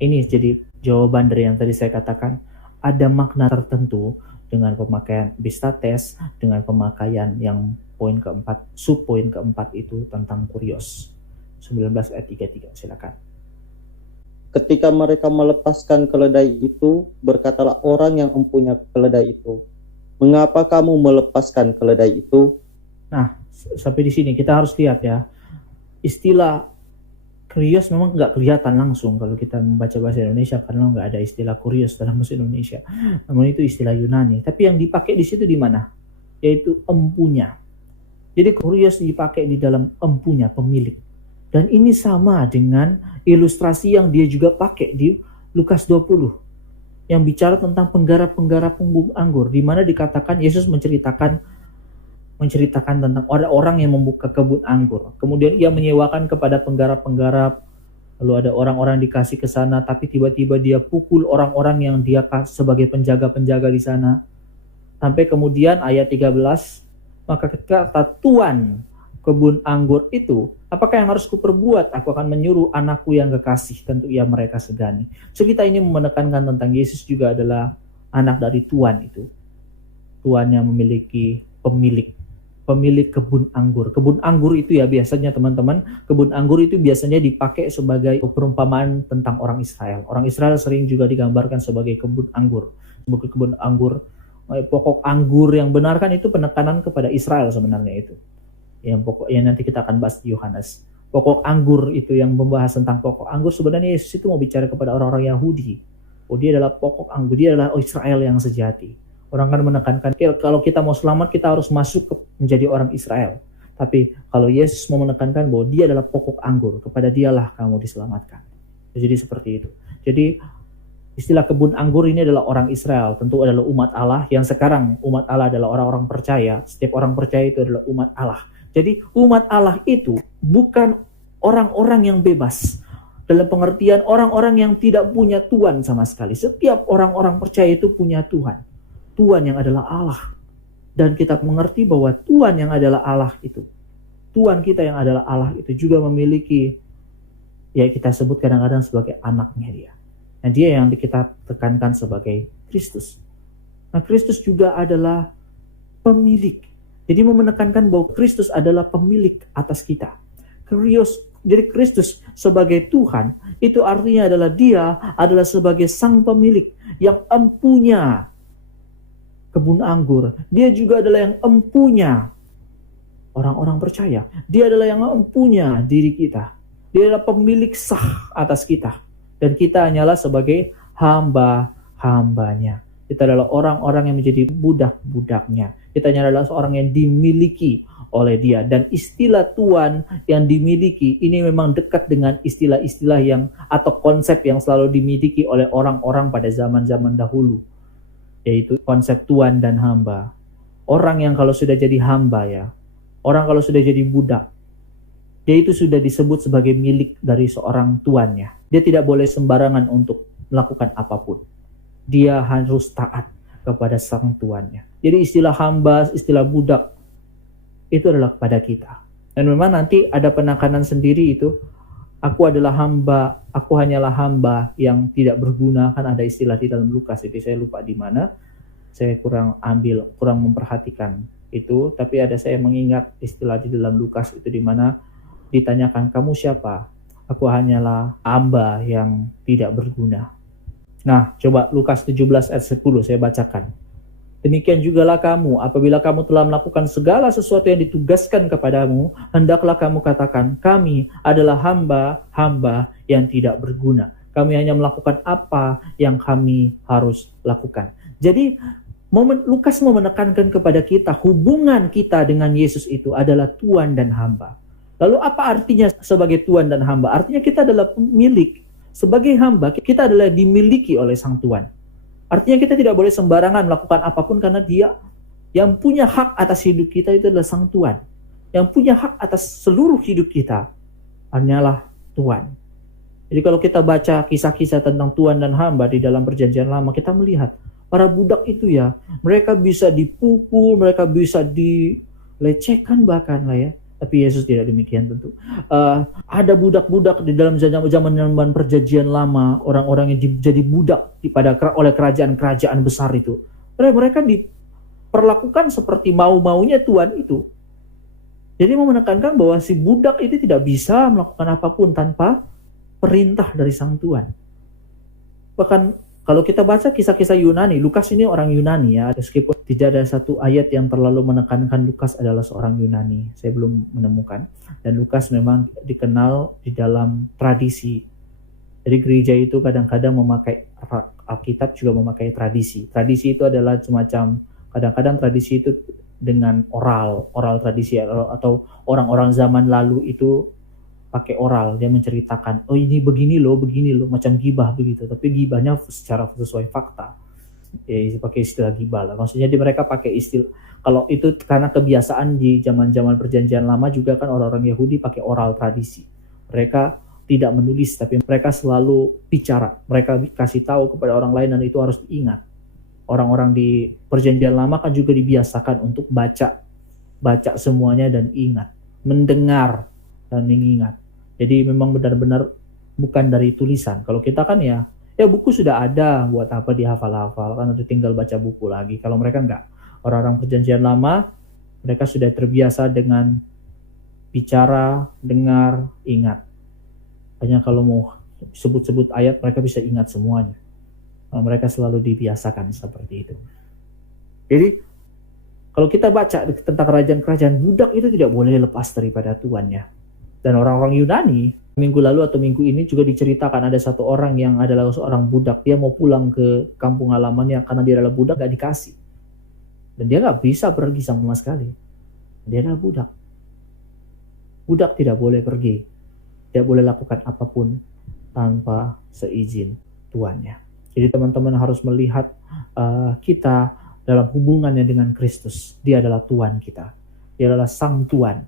Ini jadi jawaban dari yang tadi saya katakan. Ada makna tertentu dengan pemakaian epistates, dengan pemakaian yang poin keempat, subpoin keempat itu tentang kurios. 19 ayat 33, silakan. Ketika mereka melepaskan keledai itu, berkatalah orang yang empunya keledai itu, mengapa kamu melepaskan keledai itu? Nah, sampai di sini kita harus lihat ya, istilah kurios memang nggak kelihatan langsung kalau kita membaca bahasa Indonesia, karena nggak ada istilah kurios dalam bahasa Indonesia. Namun itu istilah Yunani. Tapi yang dipakai di situ di mana? Yaitu empunya. Jadi kurios dipakai di dalam empunya, pemilik. Dan ini sama dengan ilustrasi yang dia juga pakai di Lukas 20. Yang bicara tentang penggarap-penggarap anggur. Di mana dikatakan Yesus menceritakan tentang orang yang membuka kebun anggur. Kemudian ia menyewakan kepada penggarap-penggarap. Lalu ada orang-orang dikasih ke sana, tapi tiba-tiba dia pukul orang-orang yang dia sebagai penjaga-penjaga di sana. Sampai kemudian ayat 13, maka kata Tuan kebun anggur itu Apakah yang harus kuperbuat? Aku akan menyuruh anakku yang kekasih, tentu ia mereka segani. Cerita ini menekankan tentang Yesus juga adalah anak dari Tuhan itu. Tuhan yang memiliki pemilik kebun anggur. Kebun anggur itu ya biasanya teman-teman, kebun anggur itu biasanya dipakai sebagai perumpamaan tentang orang Israel. Orang Israel sering juga digambarkan sebagai kebun anggur. Sebagai kebun anggur, pokok anggur yang benar kan itu penekanan kepada Israel sebenarnya itu. Yang pokoknya nanti kita akan bahas di Yohanes. Pokok anggur itu yang membahas tentang pokok anggur, sebenarnya Yesus itu mau bicara kepada orang-orang Yahudi. Oh, dia adalah pokok anggur, dia adalah Israel yang sejati. Orang kan menekankan, kalau kita mau selamat kita harus masuk menjadi orang Israel. Tapi kalau Yesus mau menekankan bahwa dia adalah pokok anggur, kepada dialah kamu diselamatkan. Jadi seperti itu. Jadi istilah kebun anggur ini adalah orang Israel, tentu adalah umat Allah, yang sekarang umat Allah adalah orang-orang percaya. Setiap orang percaya itu adalah umat Allah. Jadi umat Allah itu bukan orang-orang yang bebas, dalam pengertian orang-orang yang tidak punya Tuhan sama sekali. Setiap orang-orang percaya itu punya Tuhan. Tuhan yang adalah Allah. Dan kita mengerti bahwa Tuhan yang adalah Allah itu, Tuhan kita yang adalah Allah itu juga memiliki, ya kita sebut kadang-kadang sebagai anaknya dia. Nah dia yang kita tekankan sebagai Kristus. Nah Kristus juga adalah pemilik. Jadi menekankan bahwa Kristus adalah pemilik atas kita. Jadi Kristus sebagai Tuhan, itu artinya adalah dia adalah sebagai sang pemilik yang empunya kebun anggur. Dia juga adalah yang empunya orang-orang percaya. Dia adalah yang empunya diri kita. Dia adalah pemilik sah atas kita. Dan kita hanyalah sebagai hamba-hambanya. Kita adalah orang-orang yang menjadi budak-budaknya. Kita adalah seorang yang dimiliki oleh dia. Dan istilah Tuhan yang dimiliki ini memang dekat dengan istilah-istilah yang atau konsep yang selalu dimiliki oleh orang-orang pada zaman-zaman dahulu. Yaitu konsep Tuhan dan hamba. Orang yang kalau sudah jadi hamba ya, orang kalau sudah jadi budak, dia itu sudah disebut sebagai milik dari seorang tuannya. Dia tidak boleh sembarangan untuk melakukan apapun. Dia harus taat kepada sang tuannya. Jadi istilah hamba, istilah budak, itu adalah kepada kita. Dan memang nanti ada penekanan sendiri itu, aku adalah hamba, aku hanyalah hamba yang tidak berguna. Kan ada istilah di dalam Lukas, itu saya lupa di mana. Saya kurang memperhatikan itu. Tapi ada saya mengingat istilah di dalam Lukas itu di mana ditanyakan, kamu siapa? Aku hanyalah hamba yang tidak berguna. Nah, coba Lukas 17 ayat 10 saya bacakan. Demikian jugalah kamu, apabila kamu telah melakukan segala sesuatu yang ditugaskan kepadamu, hendaklah kamu katakan, kami adalah hamba-hamba yang tidak berguna. Kami hanya melakukan apa yang kami harus lakukan. Jadi, Lukas mau menekankan kepada kita, hubungan kita dengan Yesus itu adalah Tuhan dan hamba. Lalu apa artinya sebagai Tuhan dan hamba? Artinya kita adalah pemilik. Sebagai hamba, kita adalah dimiliki oleh sang Tuhan. Artinya kita tidak boleh sembarangan melakukan apapun karena dia yang punya hak atas hidup kita itu adalah sang Tuhan. Yang punya hak atas seluruh hidup kita hanyalah Tuhan. Jadi kalau kita baca kisah-kisah tentang Tuhan dan hamba di dalam perjanjian lama, kita melihat para budak itu ya, mereka bisa dipukul, mereka bisa dilecehkan bahkan lah ya. Tapi Yesus tidak demikian tentu. Ada budak-budak di dalam zaman perjanjian lama, orang-orang yang jadi budak oleh kerajaan-kerajaan besar itu. Mereka diperlakukan seperti mau-maunya Tuhan itu. Jadi mau menekankan bahwa si budak itu tidak bisa melakukan apapun tanpa perintah dari sang Tuhan. Bahkan kalau kita baca kisah-kisah Yunani, Lukas ini orang Yunani ya, meskipun tidak ada satu ayat yang terlalu menekankan Lukas adalah seorang Yunani, saya belum menemukan. Dan Lukas memang dikenal di dalam tradisi. Jadi gereja itu kadang-kadang memakai Alkitab juga memakai tradisi. Tradisi itu adalah semacam, kadang-kadang tradisi itu dengan oral tradisi atau orang-orang zaman lalu itu pakai oral, dia menceritakan, oh ini begini loh, macam gibah begitu, tapi gibahnya secara sesuai fakta, ya pakai istilah gibah lah. Maksudnya mereka pakai istilah, kalau itu karena kebiasaan di zaman-zaman perjanjian lama juga kan orang-orang Yahudi pakai oral tradisi. Mereka tidak menulis, tapi mereka selalu bicara, mereka kasih tahu kepada orang lain dan itu harus diingat. Orang-orang di perjanjian lama kan juga dibiasakan untuk baca semuanya dan ingat, mendengar dan mengingat. Jadi memang benar-benar bukan dari tulisan. Kalau kita kan ya buku sudah ada, buat apa dihafal-hafal kan, atau tinggal baca buku lagi. Kalau mereka enggak. Orang-orang perjanjian lama, mereka sudah terbiasa dengan bicara, dengar, ingat. Hanya kalau mau sebut-sebut ayat, mereka bisa ingat semuanya. Mereka selalu dibiasakan seperti itu. Jadi, kalau kita baca tentang kerajaan-kerajaan, budak itu tidak boleh lepas daripada tuannya. Dan orang-orang Yunani, minggu lalu atau minggu ini juga diceritakan ada satu orang yang adalah seorang budak. Dia mau pulang ke kampung halamannya karena dia adalah budak, gak dikasih. Dan dia gak bisa pergi sama sekali. Dia adalah budak. Budak tidak boleh pergi. Tidak boleh lakukan apapun tanpa seizin tuannya. Jadi teman-teman harus melihat kita dalam hubungannya dengan Kristus. Dia adalah Tuhan kita. Dia adalah Sang Tuhan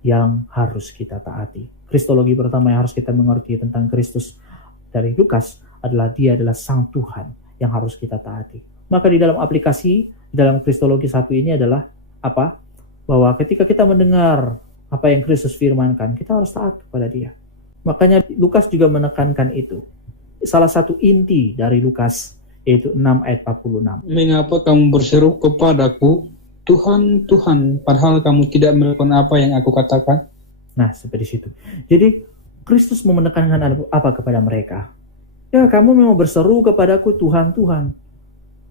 yang harus kita taati. Kristologi pertama yang harus kita mengerti tentang Kristus dari Lukas adalah dia adalah Sang Tuhan yang harus kita taati. Maka di dalam aplikasi, di dalam Kristologi satu ini adalah apa? Bahwa ketika kita mendengar apa yang Kristus firmankan, kita harus taat kepada dia. Makanya Lukas juga menekankan itu. Salah satu inti dari Lukas yaitu 6 ayat 46. Mengapa kamu berseru kepadaku, Tuhan, Tuhan, padahal kamu tidak melakukan apa yang aku katakan? Nah, seperti situ. Jadi, Kristus mau menekankan apa kepada mereka? Ya, kamu memang berseru kepadaku, Tuhan, Tuhan.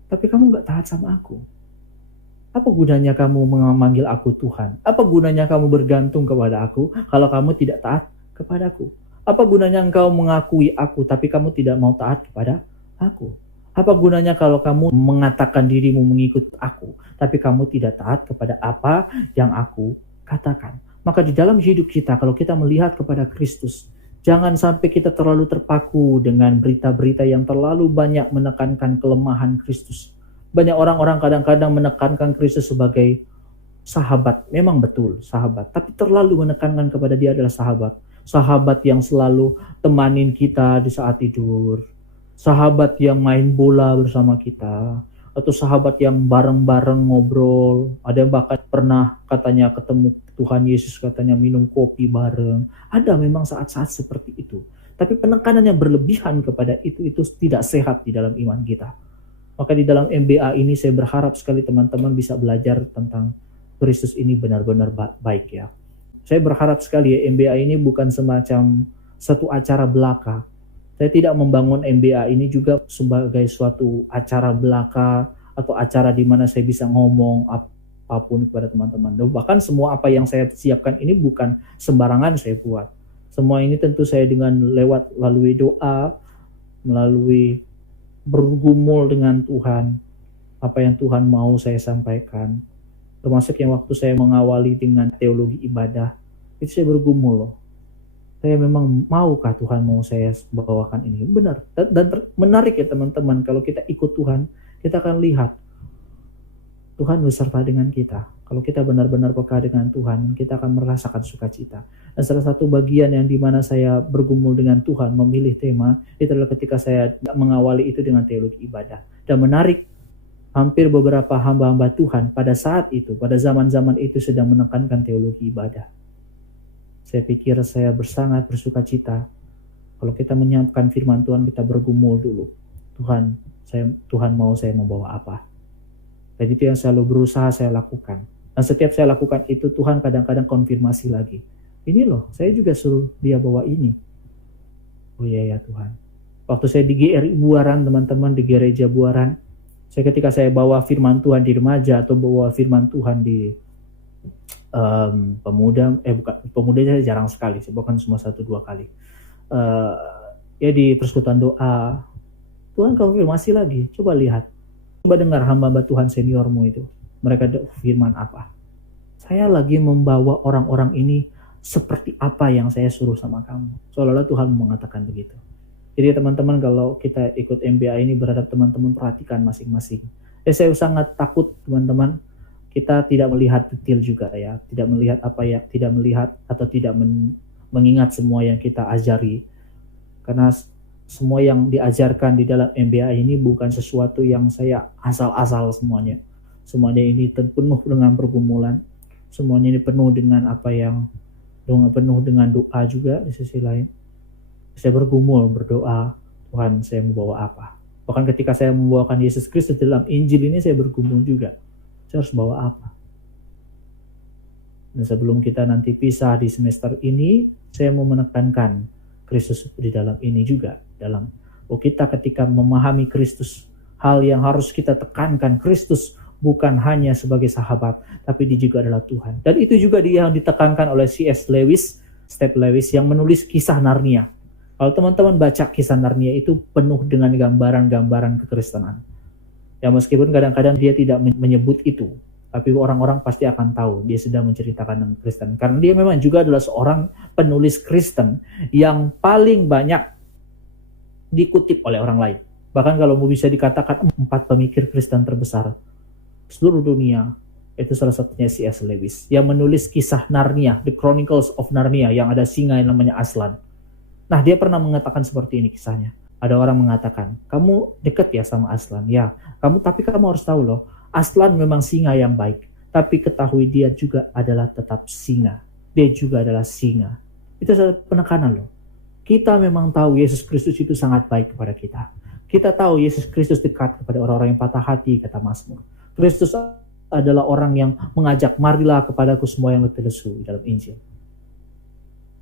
Tapi kamu gak taat sama aku. Apa gunanya kamu memanggil aku Tuhan? Apa gunanya kamu bergantung kepada aku kalau kamu tidak taat kepadaku? Apa gunanya engkau mengakui aku tapi kamu tidak mau taat kepada aku? Apa gunanya kalau kamu mengatakan dirimu mengikut aku tapi kamu tidak taat kepada apa yang aku katakan? Maka di dalam hidup kita, kalau kita melihat kepada Kristus, jangan sampai kita terlalu terpaku dengan berita-berita yang terlalu banyak menekankan kelemahan Kristus. Banyak orang-orang kadang-kadang menekankan Kristus sebagai sahabat. Memang betul, sahabat. Tapi terlalu menekankan kepada dia adalah sahabat. Sahabat yang selalu temanin kita di saat tidur. Sahabat yang main bola bersama kita. Atau sahabat yang bareng-bareng ngobrol. Ada yang bahkan pernah katanya ketemu Tuhan Yesus, katanya minum kopi bareng. Ada memang saat-saat seperti itu. Tapi penekanan yang berlebihan kepada itu tidak sehat di dalam iman kita. Maka di dalam MBA ini saya berharap sekali teman-teman bisa belajar tentang Kristus ini benar-benar baik ya. Saya berharap sekali ya MBA ini bukan semacam satu acara belaka. Saya tidak membangun MBA ini juga sebagai suatu acara belaka atau acara di mana saya bisa ngomong apapun kepada teman-teman. Bahkan semua apa yang saya siapkan ini bukan sembarangan saya buat. Semua ini tentu saya dengan melalui doa, melalui bergumul dengan Tuhan, apa yang Tuhan mau saya sampaikan. Termasuk yang waktu saya mengawali dengan teologi ibadah, itu saya bergumul loh. Saya memang maukah Tuhan mau saya bawakan ini? Benar. Dan menarik ya teman-teman, kalau kita ikut Tuhan, kita akan lihat Tuhan beserta dengan kita. Kalau kita benar-benar peka dengan Tuhan, kita akan merasakan sukacita. Dan salah satu bagian yang dimana saya bergumul dengan Tuhan, memilih tema, itu adalah ketika saya mengawali itu dengan teologi ibadah. Dan menarik, hampir beberapa hamba-hamba Tuhan pada saat itu, pada zaman-zaman itu sedang menekankan teologi ibadah. Saya pikir saya sangat bersukacita. Kalau kita menyiapkan firman Tuhan, kita bergumul dulu. Tuhan mau saya membawa apa? Dan itu yang selalu berusaha saya lakukan. Dan setiap saya lakukan itu, Tuhan kadang-kadang konfirmasi lagi. Ini loh, saya juga suruh dia bawa ini. Oh iya ya Tuhan. Waktu saya di GRI Buaran, teman-teman, di gereja Buaran, ketika saya bawa firman Tuhan di remaja atau bawa firman Tuhan di pemuda saya jarang sekali, saya bukan cuma 1-2 kali. Ya di persekutuan doa, Tuhan konfirmasi lagi, coba lihat, coba dengar hamba-hamba Tuhan seniormu itu, mereka firman apa? Saya lagi membawa orang-orang ini seperti apa yang saya suruh sama kamu. Seolah-olah Tuhan mengatakan begitu. Jadi teman-teman, kalau kita ikut MBA ini berharap teman-teman perhatikan masing-masing. Saya sangat takut teman-teman, kita tidak melihat detail juga ya, tidak melihat tidak melihat atau tidak mengingat semua yang kita ajari. Karena semua yang diajarkan di dalam MBA ini bukan sesuatu yang saya asal-asal semuanya. Semuanya ini penuh dengan pergumulan, semuanya ini penuh dengan apa yang penuh dengan doa juga di sisi lain. Saya bergumul berdoa, Tuhan saya mau bawa apa? Bahkan ketika saya membawakan Yesus Kristus dalam Injil ini saya bergumul juga. Saya harus bawa apa? Dan sebelum kita nanti pisah di semester ini, saya mau menekankan Kristus di dalam ini juga. Kita ketika memahami Kristus, hal yang harus kita tekankan, Kristus bukan hanya sebagai sahabat, tapi dia juga adalah Tuhan. Dan itu juga yang ditekankan oleh C.S. Lewis, Step Lewis, yang menulis Kisah Narnia. Kalau teman-teman baca Kisah Narnia itu penuh dengan gambaran-gambaran kekristenan. Ya meskipun kadang-kadang dia tidak menyebut itu, tapi orang-orang pasti akan tahu dia sedang menceritakan tentang Kristen. Karena dia memang juga adalah seorang penulis Kristen yang paling banyak dikutip oleh orang lain. Bahkan kalau mau bisa dikatakan 4 pemikir Kristen terbesar seluruh dunia, itu salah satunya C.S. Lewis yang menulis Kisah Narnia, The Chronicles of Narnia, yang ada singa yang namanya Aslan. Nah, dia pernah mengatakan seperti ini kisahnya. Ada orang mengatakan, kamu dekat ya sama Aslan? Ya, tapi kamu harus tahu loh, Aslan memang singa yang baik, tapi ketahui dia juga adalah tetap singa. Dia juga adalah singa. Itu adalah penekanan loh. Kita memang tahu Yesus Kristus itu sangat baik kepada kita. Kita tahu Yesus Kristus dekat kepada orang-orang yang patah hati, kata Mazmur. Kristus adalah orang yang mengajak, marilah kepadaku semua yang letih lesu dalam Injil.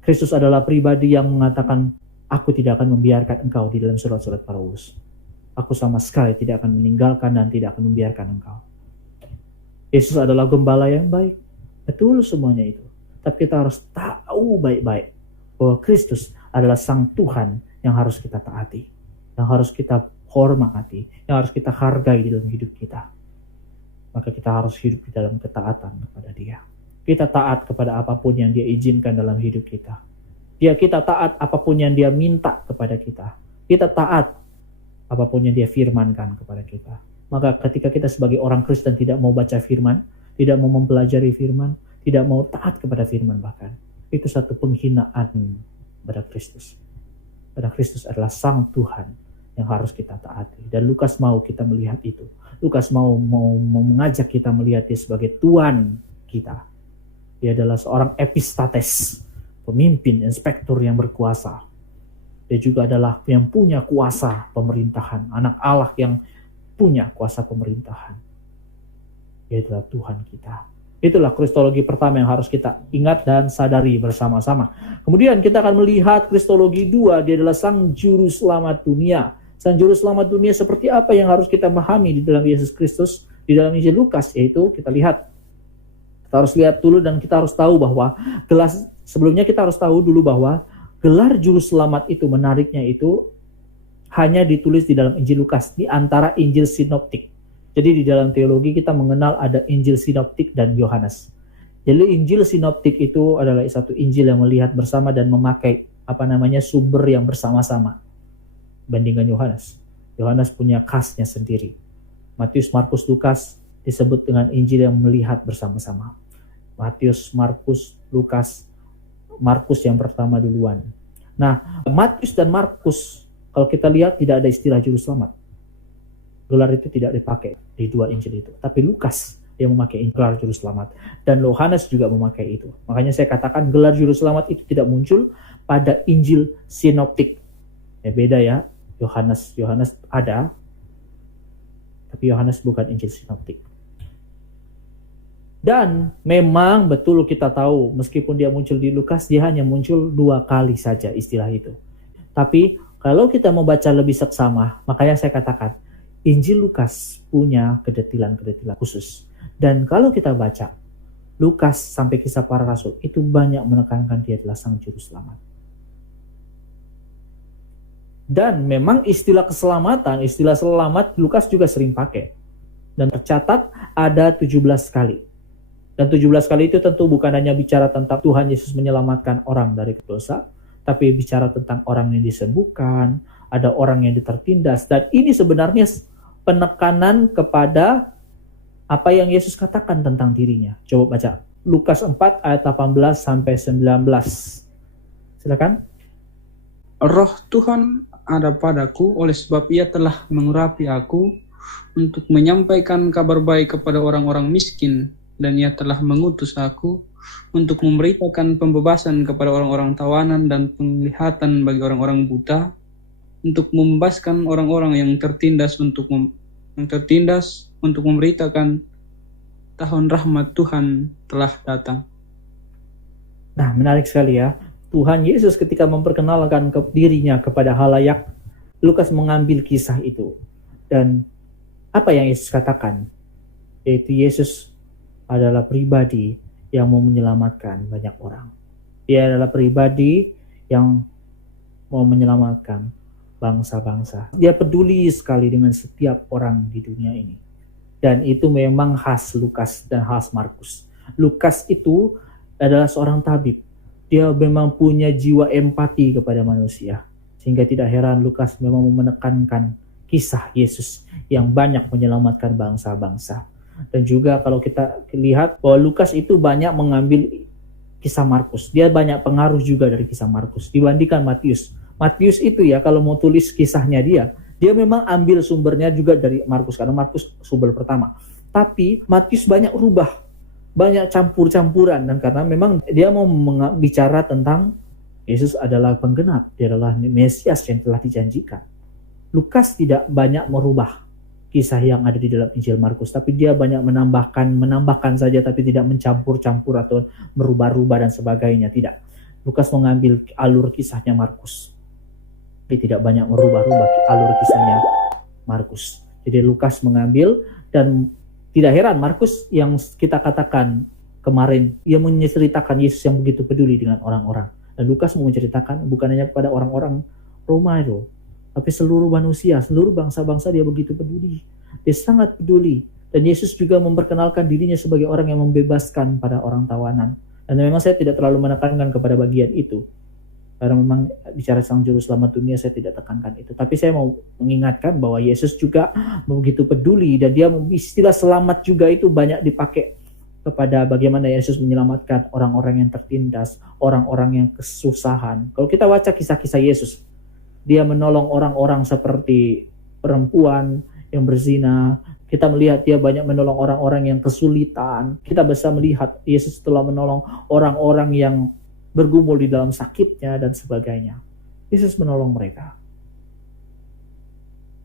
Kristus adalah pribadi yang mengatakan, aku tidak akan membiarkan engkau di dalam surat-surat Paulus. Aku sama sekali tidak akan meninggalkan dan tidak akan membiarkan engkau. Yesus adalah gembala yang baik. Betul semuanya itu. Tapi kita harus tahu baik-baik bahwa Kristus adalah Sang Tuhan yang harus kita taati, yang harus kita hormati, yang harus kita hargai di dalam hidup kita. Maka kita harus hidup di dalam ketaatan kepada Dia. Kita taat kepada apapun yang Dia izinkan dalam hidup kita. Kita taat apapun yang Dia minta kepada kita. Kita taat apapun yang Dia firmankan kepada kita. Maka ketika kita sebagai orang Kristen tidak mau baca firman, tidak mau mempelajari firman, tidak mau taat kepada firman bahkan, itu satu penghinaan pada Kristus. Pada Kristus adalah Sang Tuhan yang harus kita taati. Dan Lukas mau kita melihat itu. Lukas mau mengajak kita melihat Dia sebagai Tuhan kita. Dia adalah seorang epistates, pemimpin, inspektur yang berkuasa. Dia juga adalah yang punya kuasa pemerintahan, anak Allah yang punya kuasa pemerintahan. Dia adalah Tuhan kita. Itulah kristologi pertama yang harus kita ingat dan sadari bersama-sama. Kemudian kita akan melihat kristologi 2, dia adalah Sang Juru Selamat dunia. Sang Juru Selamat dunia seperti apa yang harus kita pahami di dalam Yesus Kristus, di dalam Injil Lukas, yaitu kita harus lihat dulu dan kita harus tahu bahwa sebelumnya kita harus tahu dulu bahwa gelar Juru Selamat itu menariknya itu hanya ditulis di dalam Injil Lukas, di antara Injil Sinoptik. Jadi di dalam teologi kita mengenal ada Injil Sinoptik dan Yohanes. Jadi Injil Sinoptik itu adalah satu Injil yang melihat bersama dan memakai sumber yang bersama-sama. Bandingkan Yohanes. Yohanes punya khasnya sendiri. Matius, Markus, Lukas disebut dengan Injil yang melihat bersama-sama. Matius, Markus, Lukas, Markus yang pertama duluan. Nah, Matius dan Markus kalau kita lihat tidak ada istilah Juru Selamat. Gelar itu tidak dipakai di 2 Injil itu. Tapi Lukas yang memakai gelar Juru Selamat. Dan Yohanes juga memakai itu. Makanya saya katakan gelar Juru Selamat itu tidak muncul pada Injil Sinoptik. Beda ya. Yohanes ada. Tapi Yohanes bukan Injil Sinoptik. Dan memang betul kita tahu meskipun dia muncul di Lukas, dia hanya muncul 2 kali saja istilah itu. Tapi kalau kita mau baca lebih seksama, makanya saya katakan Injil Lukas punya kedetilan-kedetilan khusus. Dan kalau kita baca Lukas sampai Kisah Para Rasul, itu banyak menekankan dia adalah Sang Juru Selamat. Dan memang istilah keselamatan, istilah selamat Lukas juga sering pakai. Dan tercatat ada 17 kali. Dan 17 kali itu tentu bukan hanya bicara tentang Tuhan Yesus menyelamatkan orang dari dosa, tapi bicara tentang orang yang disembuhkan, ada orang yang tertindas. Dan ini sebenarnya penekanan kepada apa yang Yesus katakan tentang dirinya. Coba baca Lukas 4 ayat 18 sampai 19. Silakan. Roh Tuhan ada padaku, oleh sebab Ia telah mengurapi aku untuk menyampaikan kabar baik kepada orang-orang miskin, dan Ia telah mengutus aku untuk memberitakan pembebasan kepada orang-orang tawanan dan penglihatan bagi orang-orang buta, untuk membebaskan orang-orang yang tertindas untuk memberitakan tahun rahmat Tuhan telah datang. Nah, menarik sekali ya. Tuhan Yesus ketika memperkenalkan dirinya kepada halayak, Lukas mengambil kisah itu. Dan apa yang Yesus katakan? Yaitu Yesus adalah pribadi yang mau menyelamatkan banyak orang. Dia adalah pribadi yang mau menyelamatkan bangsa-bangsa. Dia peduli sekali dengan setiap orang di dunia ini. Dan itu memang khas Lukas dan khas Markus. Lukas itu adalah seorang tabib. Dia memang punya jiwa empati kepada manusia. Sehingga tidak heran Lukas memang menekankan kisah Yesus yang banyak menyelamatkan bangsa-bangsa. Dan juga kalau kita lihat bahwa Lukas itu banyak mengambil kisah Markus. Dia banyak pengaruh juga dari kisah Markus dibandingkan Matius. Matius itu ya kalau mau tulis kisahnya dia memang ambil sumbernya juga dari Markus karena Markus sumber pertama. Tapi Matius banyak rubah, banyak campur-campuran dan karena memang dia mau bicara tentang Yesus adalah penggenap, dia adalah Mesias yang telah dijanjikan. Lukas tidak banyak merubah kisah yang ada di dalam Injil Markus, tapi dia banyak menambahkan saja, tapi tidak mencampur-campur atau merubah-rubah dan sebagainya, tidak. Lukas mengambil alur kisahnya Markus, dia tidak banyak merubah-rubah alur kisahnya Markus. Jadi Lukas mengambil dan tidak heran Markus yang kita katakan kemarin, ia menceritakan Yesus yang begitu peduli dengan orang-orang. Dan Lukas mau menceritakan bukan hanya kepada orang-orang Roma itu, tapi seluruh manusia, seluruh bangsa-bangsa dia begitu peduli. Dia sangat peduli. Dan Yesus juga memperkenalkan dirinya sebagai orang yang membebaskan pada orang tawanan. Dan memang saya tidak terlalu menekankan kepada bagian itu. Karena memang bicara sang juru selamat dunia saya tidak tekankan itu. Tapi saya mau mengingatkan bahwa Yesus juga begitu peduli. Dan dia istilah selamat juga itu banyak dipakai kepada bagaimana Yesus menyelamatkan orang-orang yang tertindas, orang-orang yang kesusahan. Kalau kita baca kisah-kisah Yesus, dia menolong orang-orang seperti perempuan yang berzina. Kita melihat dia banyak menolong orang-orang yang kesulitan. Kita bisa melihat Yesus telah menolong orang-orang yang bergumul di dalam sakitnya dan sebagainya. Yesus menolong mereka.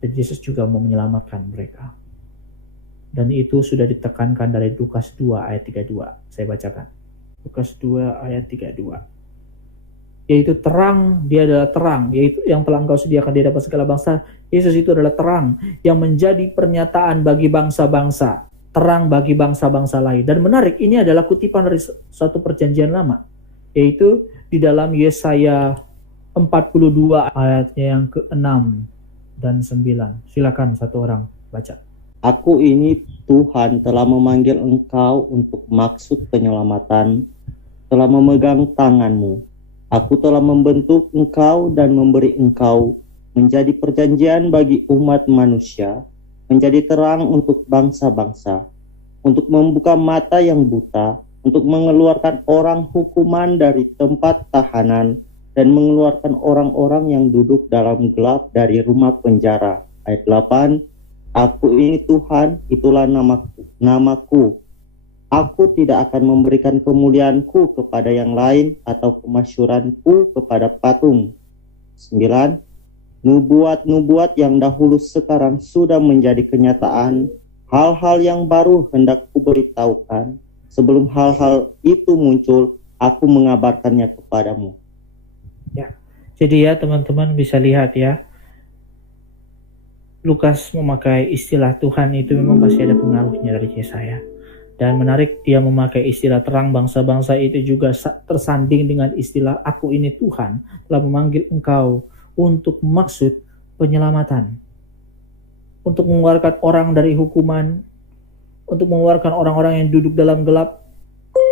Dan Yesus juga mau menyelamatkan mereka. Dan itu sudah ditekankan dari Lukas 2 ayat 32. Saya bacakan. Lukas 2 ayat 32. Yaitu terang, dia adalah terang, yaitu yang telah engkau sediakan di hadapan segala bangsa. Yesus itu adalah terang yang menjadi pernyataan bagi bangsa-bangsa, terang bagi bangsa-bangsa lain. Dan menarik, ini adalah kutipan dari suatu perjanjian lama, yaitu di dalam Yesaya 42 ayatnya yang ke-6 dan 9. Silakan satu orang baca. Aku ini Tuhan telah memanggil engkau untuk maksud penyelamatan, telah memegang tanganmu. Aku telah membentuk engkau dan memberi engkau menjadi perjanjian bagi umat manusia, menjadi terang untuk bangsa-bangsa, untuk membuka mata yang buta, untuk mengeluarkan orang hukuman dari tempat tahanan, dan mengeluarkan orang-orang yang duduk dalam gelap dari rumah penjara. Ayat 8, Aku ini Tuhan, itulah namaku. Aku tidak akan memberikan kemuliaanku kepada yang lain atau kemasyhuranku kepada patung. 9. Nubuat-nubuat yang dahulu sekarang sudah menjadi kenyataan. Hal-hal yang baru hendak kuberitahukan. Sebelum hal-hal itu muncul, aku mengabarkannya kepadamu. Ya, jadi ya teman-teman bisa lihat ya, Lukas memakai istilah Tuhan itu memang pasti ada pengaruhnya dari Yesaya. Dan menarik, dia memakai istilah terang bangsa-bangsa itu juga tersanding dengan istilah aku ini Tuhan telah memanggil engkau untuk maksud penyelamatan. Untuk mengeluarkan orang dari hukuman, untuk mengeluarkan orang-orang yang duduk dalam gelap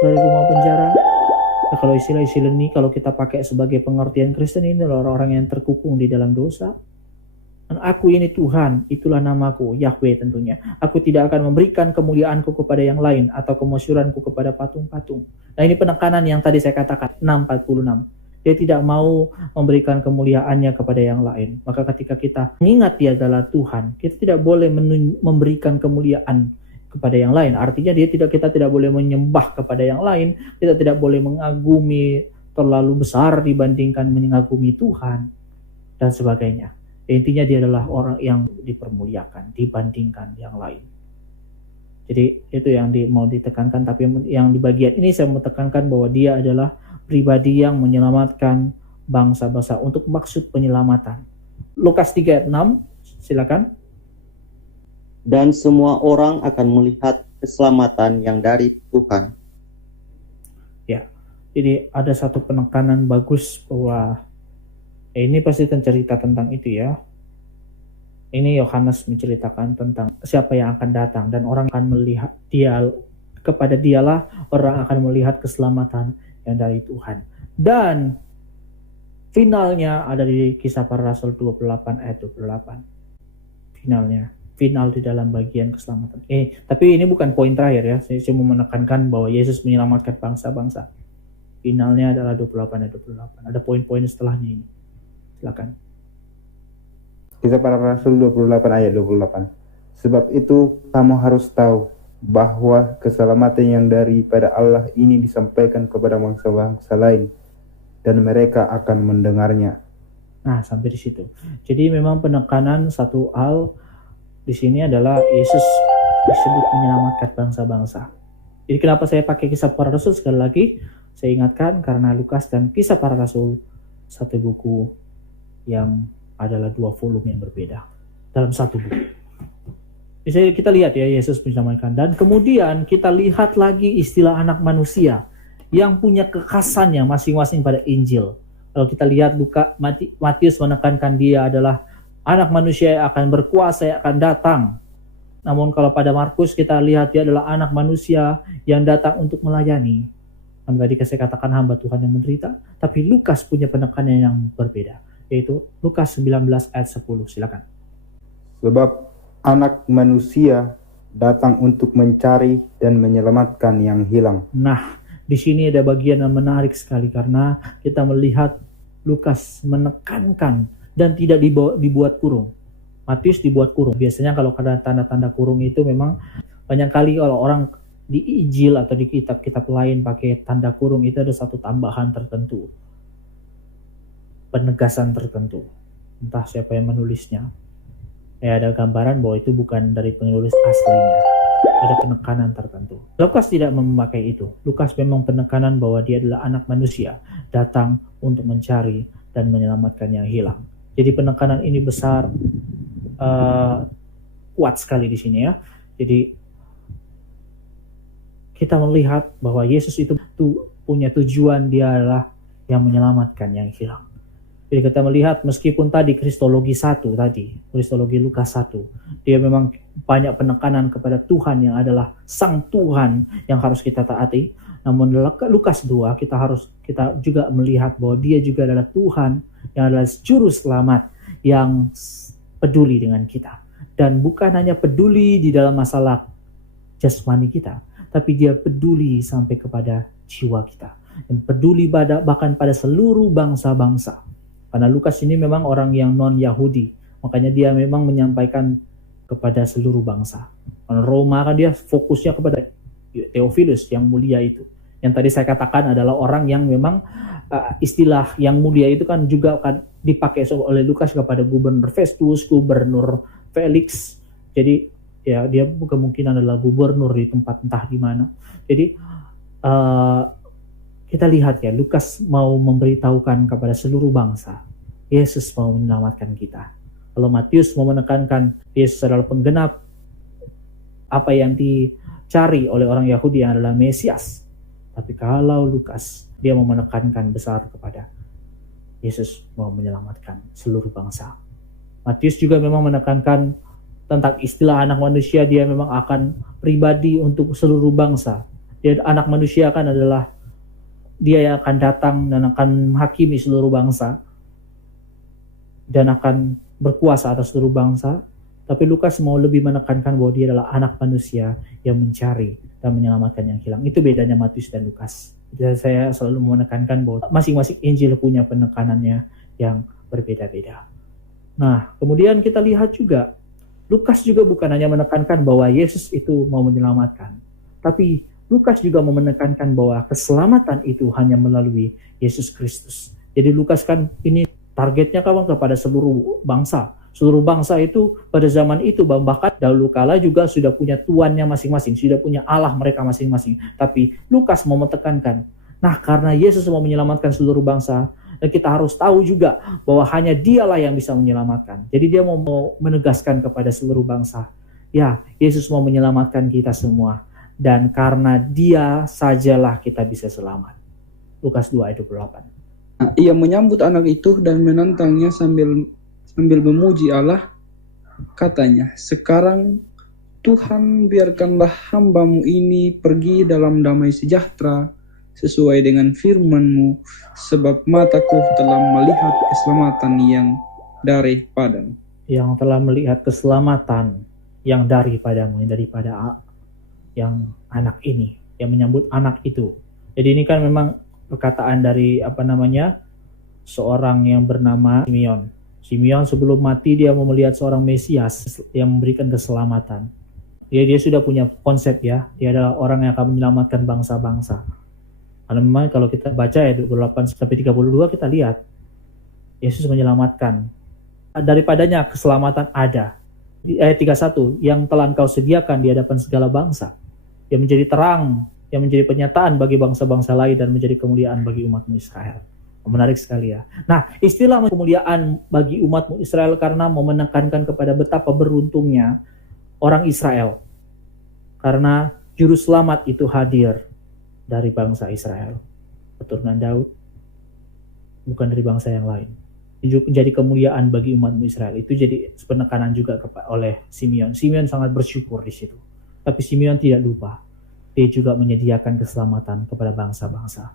dari rumah penjara. Nah, kalau istilah-istilah ini kalau kita pakai sebagai pengertian Kristen, ini adalah orang-orang yang terkukung di dalam dosa. Dan aku ini Tuhan, itulah namaku, Yahweh tentunya. Aku tidak akan memberikan kemuliaanku kepada yang lain atau kemasyhuranku kepada patung-patung. Nah, ini penekanan yang tadi saya katakan, 6:46. Dia tidak mau memberikan kemuliaannya kepada yang lain. Maka ketika kita mengingat dia adalah Tuhan, kita tidak boleh memberikan kemuliaan kepada yang lain. Artinya kita tidak boleh menyembah kepada yang lain, kita tidak boleh mengagumi terlalu besar dibandingkan mengagumi Tuhan dan sebagainya. Intinya dia adalah orang yang dipermuliakan dibandingkan yang lain. Jadi itu yang mau ditekankan, tapi yang di bagian ini saya mau tekankan bahwa dia adalah pribadi yang menyelamatkan bangsa-bangsa untuk maksud penyelamatan. Lukas 3 ayat 6, silakan. Dan semua orang akan melihat keselamatan yang dari Tuhan. Ya, jadi ada satu penekanan bagus bahwa ini pasti cerita tentang itu ya. Ini Yohanes menceritakan tentang siapa yang akan datang dan orang akan melihat dia, kepada dialah orang akan melihat keselamatan yang dari Tuhan. Dan finalnya ada di Kisah Para Rasul 28 ayat 28. Final di dalam bagian keselamatan. Tapi ini bukan poin terakhir ya. Saya cuma menekankan bahwa Yesus menyelamatkan bangsa-bangsa. Finalnya adalah 28 ayat 28. Ada poin-poin setelahnya ini. Silakan. Kisah Para Rasul 28 ayat 28. Sebab itu kamu harus tahu bahwa keselamatan yang daripada Allah ini disampaikan kepada bangsa-bangsa lain dan mereka akan mendengarnya. Nah, sampai di situ. Jadi memang penekanan satu hal di sini adalah Yesus disebut menyelamatkan bangsa-bangsa. Jadi kenapa saya pakai Kisah Para Rasul sekali lagi? Saya ingatkan karena Lukas dan Kisah Para Rasul satu buku yang adalah 2 volume yang berbeda dalam satu buku. Jadi kita lihat ya Yesus menyelamatkan, dan kemudian kita lihat lagi istilah anak manusia yang punya kekhasannya masing-masing pada Injil. Kalau kita lihat Matius menekankan dia adalah anak manusia yang akan berkuasa, yang akan datang. Namun kalau pada Markus kita lihat dia adalah anak manusia yang datang untuk melayani. Tadi saya katakan hamba Tuhan yang menderita, tapi Lukas punya penekanan yang berbeda, yaitu Lukas 19 ayat 10. Silakan. Sebab anak manusia datang untuk mencari dan menyelamatkan yang hilang. Nah, di sini ada bagian yang menarik sekali karena kita melihat Lukas menekankan dan tidak dibuat kurung. Matius dibuat kurung. Biasanya kalau ada tanda-tanda kurung itu memang banyak kali kalau orang di Injil atau di kitab-kitab lain pakai tanda kurung itu ada satu tambahan tertentu. Penegasan tertentu. Entah siapa yang menulisnya. Ada gambaran bahwa itu bukan dari penulis aslinya. Ada penekanan tertentu. Lukas tidak memakai itu. Lukas memang penekanan bahwa dia adalah anak manusia, datang untuk mencari dan menyelamatkan yang hilang. Jadi penekanan ini besar, kuat sekali di sini ya. Jadi kita melihat bahwa Yesus itu punya tujuan, dia adalah yang menyelamatkan yang hilang. Jadi kita melihat meskipun tadi Kristologi Lukas 1, dia memang banyak penekanan kepada Tuhan yang adalah Sang Tuhan yang harus kita taati. Namun Lukas 2 kita juga melihat bahwa dia juga adalah Tuhan yang adalah juru selamat yang peduli dengan kita. Dan bukan hanya peduli di dalam masalah jasmani kita, tapi dia peduli sampai kepada jiwa kita. Dan peduli bahkan pada seluruh bangsa-bangsa. Karena Lukas ini memang orang yang non-Yahudi. Makanya dia memang menyampaikan kepada seluruh bangsa. Karena Roma kan dia fokusnya kepada Theophilus yang mulia itu. Yang tadi saya katakan adalah orang yang memang istilah yang mulia itu kan juga akan dipakai oleh Lukas kepada Gubernur Festus, Gubernur Felix. Jadi ya dia kemungkinan adalah gubernur di tempat entah di mana. Jadi kita lihat ya, Lukas mau memberitahukan kepada seluruh bangsa, Yesus mau menyelamatkan kita. Kalau Matius mau menekankan Yesus adalah penggenap apa yang dicari oleh orang Yahudi yang adalah Mesias. Tapi kalau Lukas, dia mau menekankan besar kepada Yesus mau menyelamatkan seluruh bangsa. Matius juga memang menekankan tentang istilah anak manusia, dia memang akan pribadi untuk seluruh bangsa. Dia anak manusia kan adalah dia yang akan datang dan akan menghakimi seluruh bangsa dan akan berkuasa atas seluruh bangsa. Tapi Lukas mau lebih menekankan bahwa dia adalah anak manusia yang mencari dan menyelamatkan yang hilang. Itu bedanya Matius dan Lukas. Jadi saya selalu menekankan bahwa masing-masing Injil punya penekanannya yang berbeda-beda. Nah, kemudian kita lihat juga Lukas juga bukan hanya menekankan bahwa Yesus itu mau menyelamatkan, tapi Lukas juga mau menekankan bahwa keselamatan itu hanya melalui Yesus Kristus. Jadi Lukas kan ini targetnya kawan kepada seluruh bangsa. Seluruh bangsa itu pada zaman itu bahkan dahulu kala juga sudah punya tuannya masing-masing, sudah punya Allah mereka masing-masing. Tapi Lukas mau menekankan, nah karena Yesus mau menyelamatkan seluruh bangsa, dan kita harus tahu juga bahwa hanya dialah yang bisa menyelamatkan. Jadi dia mau menegaskan kepada seluruh bangsa, ya Yesus mau menyelamatkan kita semua. Dan karena dia sajalah kita bisa selamat. Lukas 2 ayat 28. Nah, ia menyambut anak itu dan menantangnya sambil memuji Allah. Katanya, sekarang Tuhan biarkanlah hambamu ini pergi dalam damai sejahtera sesuai dengan firman-Mu, sebab mataku telah melihat keselamatan yang daripadamu. Yang telah melihat keselamatan yang daripadamu, daripada yang anak ini, yang menyambut anak itu. Jadi ini kan memang perkataan dari seorang yang bernama Simeon. Simeon sebelum mati dia mau melihat seorang Mesias yang memberikan keselamatan. Dia sudah punya konsep ya, dia adalah orang yang akan menyelamatkan bangsa-bangsa. Karena memang kalau kita baca ayat 28-32 kita lihat Yesus menyelamatkan. Daripadanya keselamatan ada. Di ayat 31, yang telah engkau sediakan di hadapan segala bangsa, yang menjadi terang, yang menjadi penyataan bagi bangsa-bangsa lain dan menjadi kemuliaan bagi umatmu Israel. Menarik sekali ya. Nah, istilah kemuliaan bagi umatmu Israel karena mau menekankan kepada betapa beruntungnya orang Israel. Karena juru selamat itu hadir dari bangsa Israel. Keturunan Daud, bukan dari bangsa yang lain. Menjadi kemuliaan bagi umatmu Israel. Itu jadi penekanan juga oleh Simeon. Simeon sangat bersyukur di situ. Tapi Simeon tidak lupa. Dia juga menyediakan keselamatan kepada bangsa-bangsa.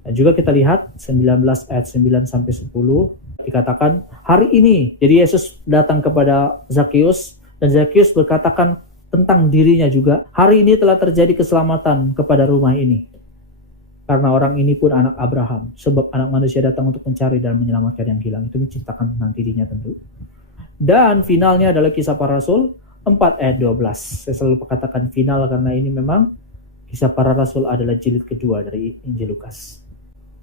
Dan juga kita lihat 19 ayat 9-10 dikatakan hari ini. Jadi Yesus datang kepada Zakheus dan Zakheus berkatakan tentang dirinya juga, hari ini telah terjadi keselamatan kepada rumah ini. Karena orang ini pun anak Abraham, sebab anak manusia datang untuk mencari dan menyelamatkan yang hilang. Itu menceritakan tentang dirinya tentu. Dan finalnya adalah Kisah Para Rasul 4 ayat 12. Saya selalu katakan final karena ini memang Kisah Para Rasul adalah jilid kedua dari Injil Lukas.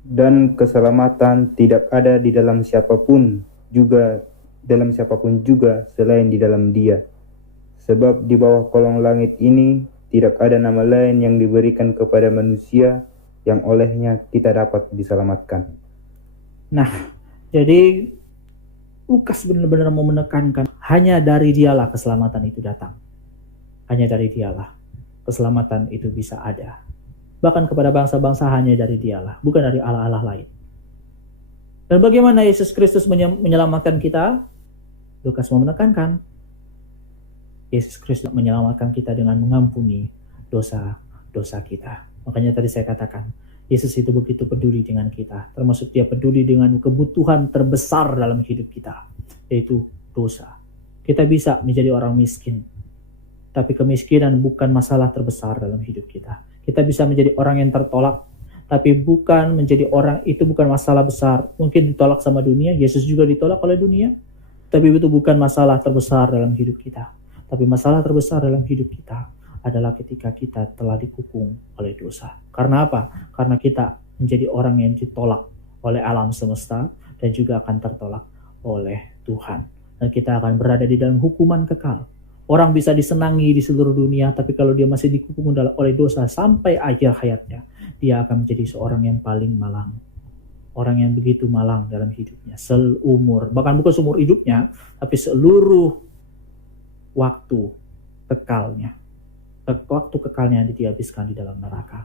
Dan keselamatan tidak ada di dalam siapapun juga selain di dalam Dia. Sebab di bawah kolong langit ini tidak ada nama lain yang diberikan kepada manusia yang olehnya kita dapat diselamatkan. Nah, jadi Lukas benar-benar mau menekankan hanya dari Dialah keselamatan itu datang. Hanya dari Dialah keselamatan itu bisa ada. Bahkan kepada bangsa-bangsa hanya dari Dialah, bukan dari Allah-Allah lain. Dan bagaimana Yesus Kristus menyelamatkan kita? Lukas mau menekankan Yesus Kristus menyelamatkan kita dengan mengampuni dosa-dosa kita. Makanya tadi saya katakan, Yesus itu begitu peduli dengan kita. Termasuk dia peduli dengan kebutuhan terbesar dalam hidup kita, yaitu dosa. Kita bisa menjadi orang miskin, tapi kemiskinan bukan masalah terbesar dalam hidup kita. Kita bisa menjadi orang yang tertolak, tapi bukan menjadi orang itu bukan masalah besar. Mungkin ditolak sama dunia, Yesus juga ditolak oleh dunia, tapi itu bukan masalah terbesar dalam hidup kita. Tapi masalah terbesar dalam hidup kita adalah ketika kita telah dikukung oleh dosa. Karena apa? Karena kita menjadi orang yang ditolak oleh alam semesta dan juga akan tertolak oleh Tuhan. Dan kita akan berada di dalam hukuman kekal. Orang bisa disenangi di seluruh dunia, tapi kalau dia masih dikukung oleh dosa sampai akhir hayatnya, dia akan menjadi seorang yang paling malang. Orang yang begitu malang dalam hidupnya, seumur, bahkan bukan seumur hidupnya, tapi seluruh waktu kekalnya dihabiskan di dalam neraka.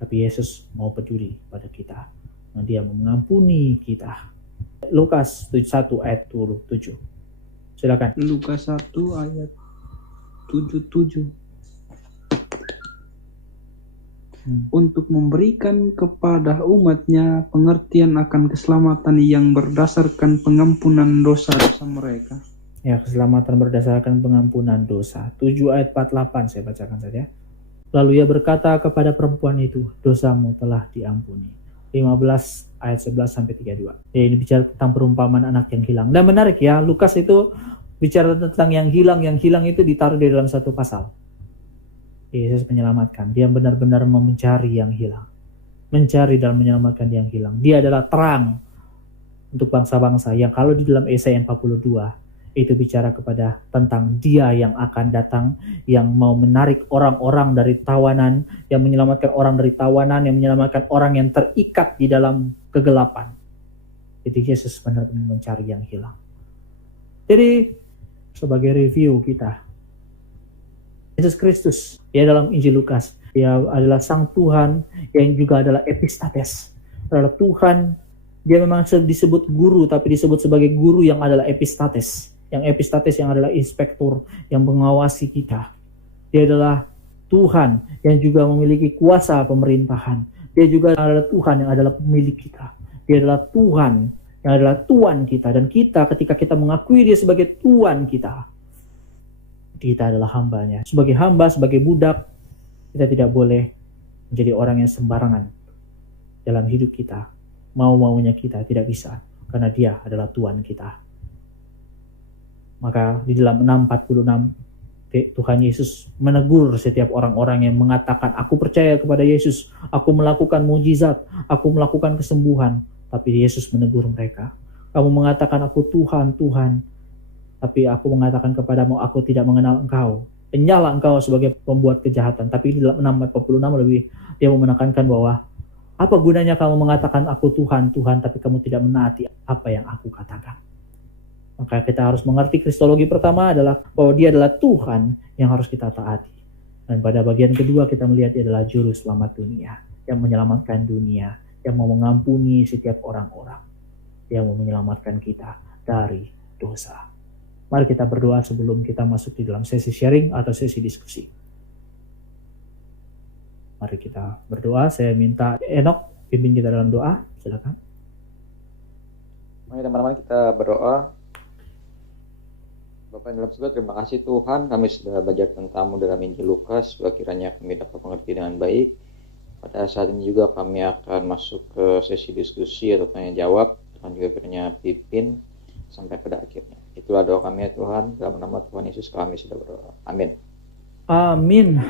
Tapi Yesus mau peduli pada kita, dan dia mau mengampuni kita. Lukas 1 ayat 27. Silakan. Lukas 1 ayat 77. Untuk memberikan kepada umatnya pengertian akan keselamatan yang berdasarkan pengampunan dosa-dosa mereka. Ya, keselamatan berdasarkan pengampunan dosa. 7 ayat 48 saya bacakan saja. Lalu ia berkata kepada perempuan itu, dosamu telah diampuni. 15 ayat 11-32. Ya, ini bicara tentang perumpamaan anak yang hilang. Dan menarik ya, Lukas itu Bicara tentang yang hilang itu ditaruh di dalam satu pasal. Yesus menyelamatkan. Dia benar-benar mencari yang hilang. Mencari dan menyelamatkan yang hilang. Dia adalah terang untuk bangsa-bangsa yang kalau di dalam Yesaya 42 itu bicara kepada tentang dia yang akan datang, yang mau menarik orang-orang dari tawanan, yang menyelamatkan orang dari tawanan, yang menyelamatkan orang yang terikat di dalam kegelapan. Jadi Yesus benar-benar mencari yang hilang. Jadi sebagai review kita, Yesus Kristus, dia dalam Injil Lukas, dia adalah Sang Tuhan yang juga adalah epistates, adalah Tuhan. Dia memang disebut guru, tapi disebut sebagai guru yang adalah epistates. Yang epistates yang adalah inspektur, yang mengawasi kita. Dia adalah Tuhan yang juga memiliki kuasa pemerintahan. Dia juga adalah Tuhan yang adalah pemilik kita. Dia adalah Tuhan yang adalah Tuan kita. Dan kita ketika kita mengakui dia sebagai Tuan kita adalah hambanya. Sebagai hamba, sebagai budak, kita tidak boleh menjadi orang yang sembarangan dalam hidup kita. Mau-maunya kita tidak bisa, karena dia adalah Tuhan kita. Maka di dalam 6:46 Tuhan Yesus menegur setiap orang-orang yang mengatakan, aku percaya kepada Yesus, aku melakukan mujizat, aku melakukan kesembuhan. Tapi Yesus menegur mereka, kamu mengatakan aku Tuhan, Tuhan, tapi aku mengatakan kepadamu, aku tidak mengenal engkau. Penyalah engkau sebagai pembuat kejahatan. Tapi di dalam 6:46 lebih dia menekankan bahwa apa gunanya kamu mengatakan aku Tuhan, Tuhan, tapi kamu tidak menaati apa yang aku katakan. Maka kita harus mengerti kristologi pertama adalah bahwa dia adalah Tuhan yang harus kita taati. Dan pada bagian kedua kita melihat dia adalah juru selamat dunia, yang menyelamatkan dunia, yang mau mengampuni setiap orang-orang, yang mau menyelamatkan kita dari dosa. Mari kita berdoa sebelum kita masuk di dalam sesi sharing atau sesi diskusi. Mari kita berdoa. Saya minta Enoch pimpin kita dalam doa. Silakan. Mari teman-teman kita berdoa. Bapak yang dalam surga, terima kasih Tuhan, kami sudah belajar tentang-Mu dalam Injil Lukas, supaya kiranya kami dapat mengerti dengan baik. Pada saat ini juga kami akan masuk ke sesi diskusi atau tanya jawab. Tuhan juga kiranya pimpin sampai pada akhirnya. Itulah doa kami ya Tuhan, dalam nama Tuhan Yesus kami sudah berdoa. Amin. Amin.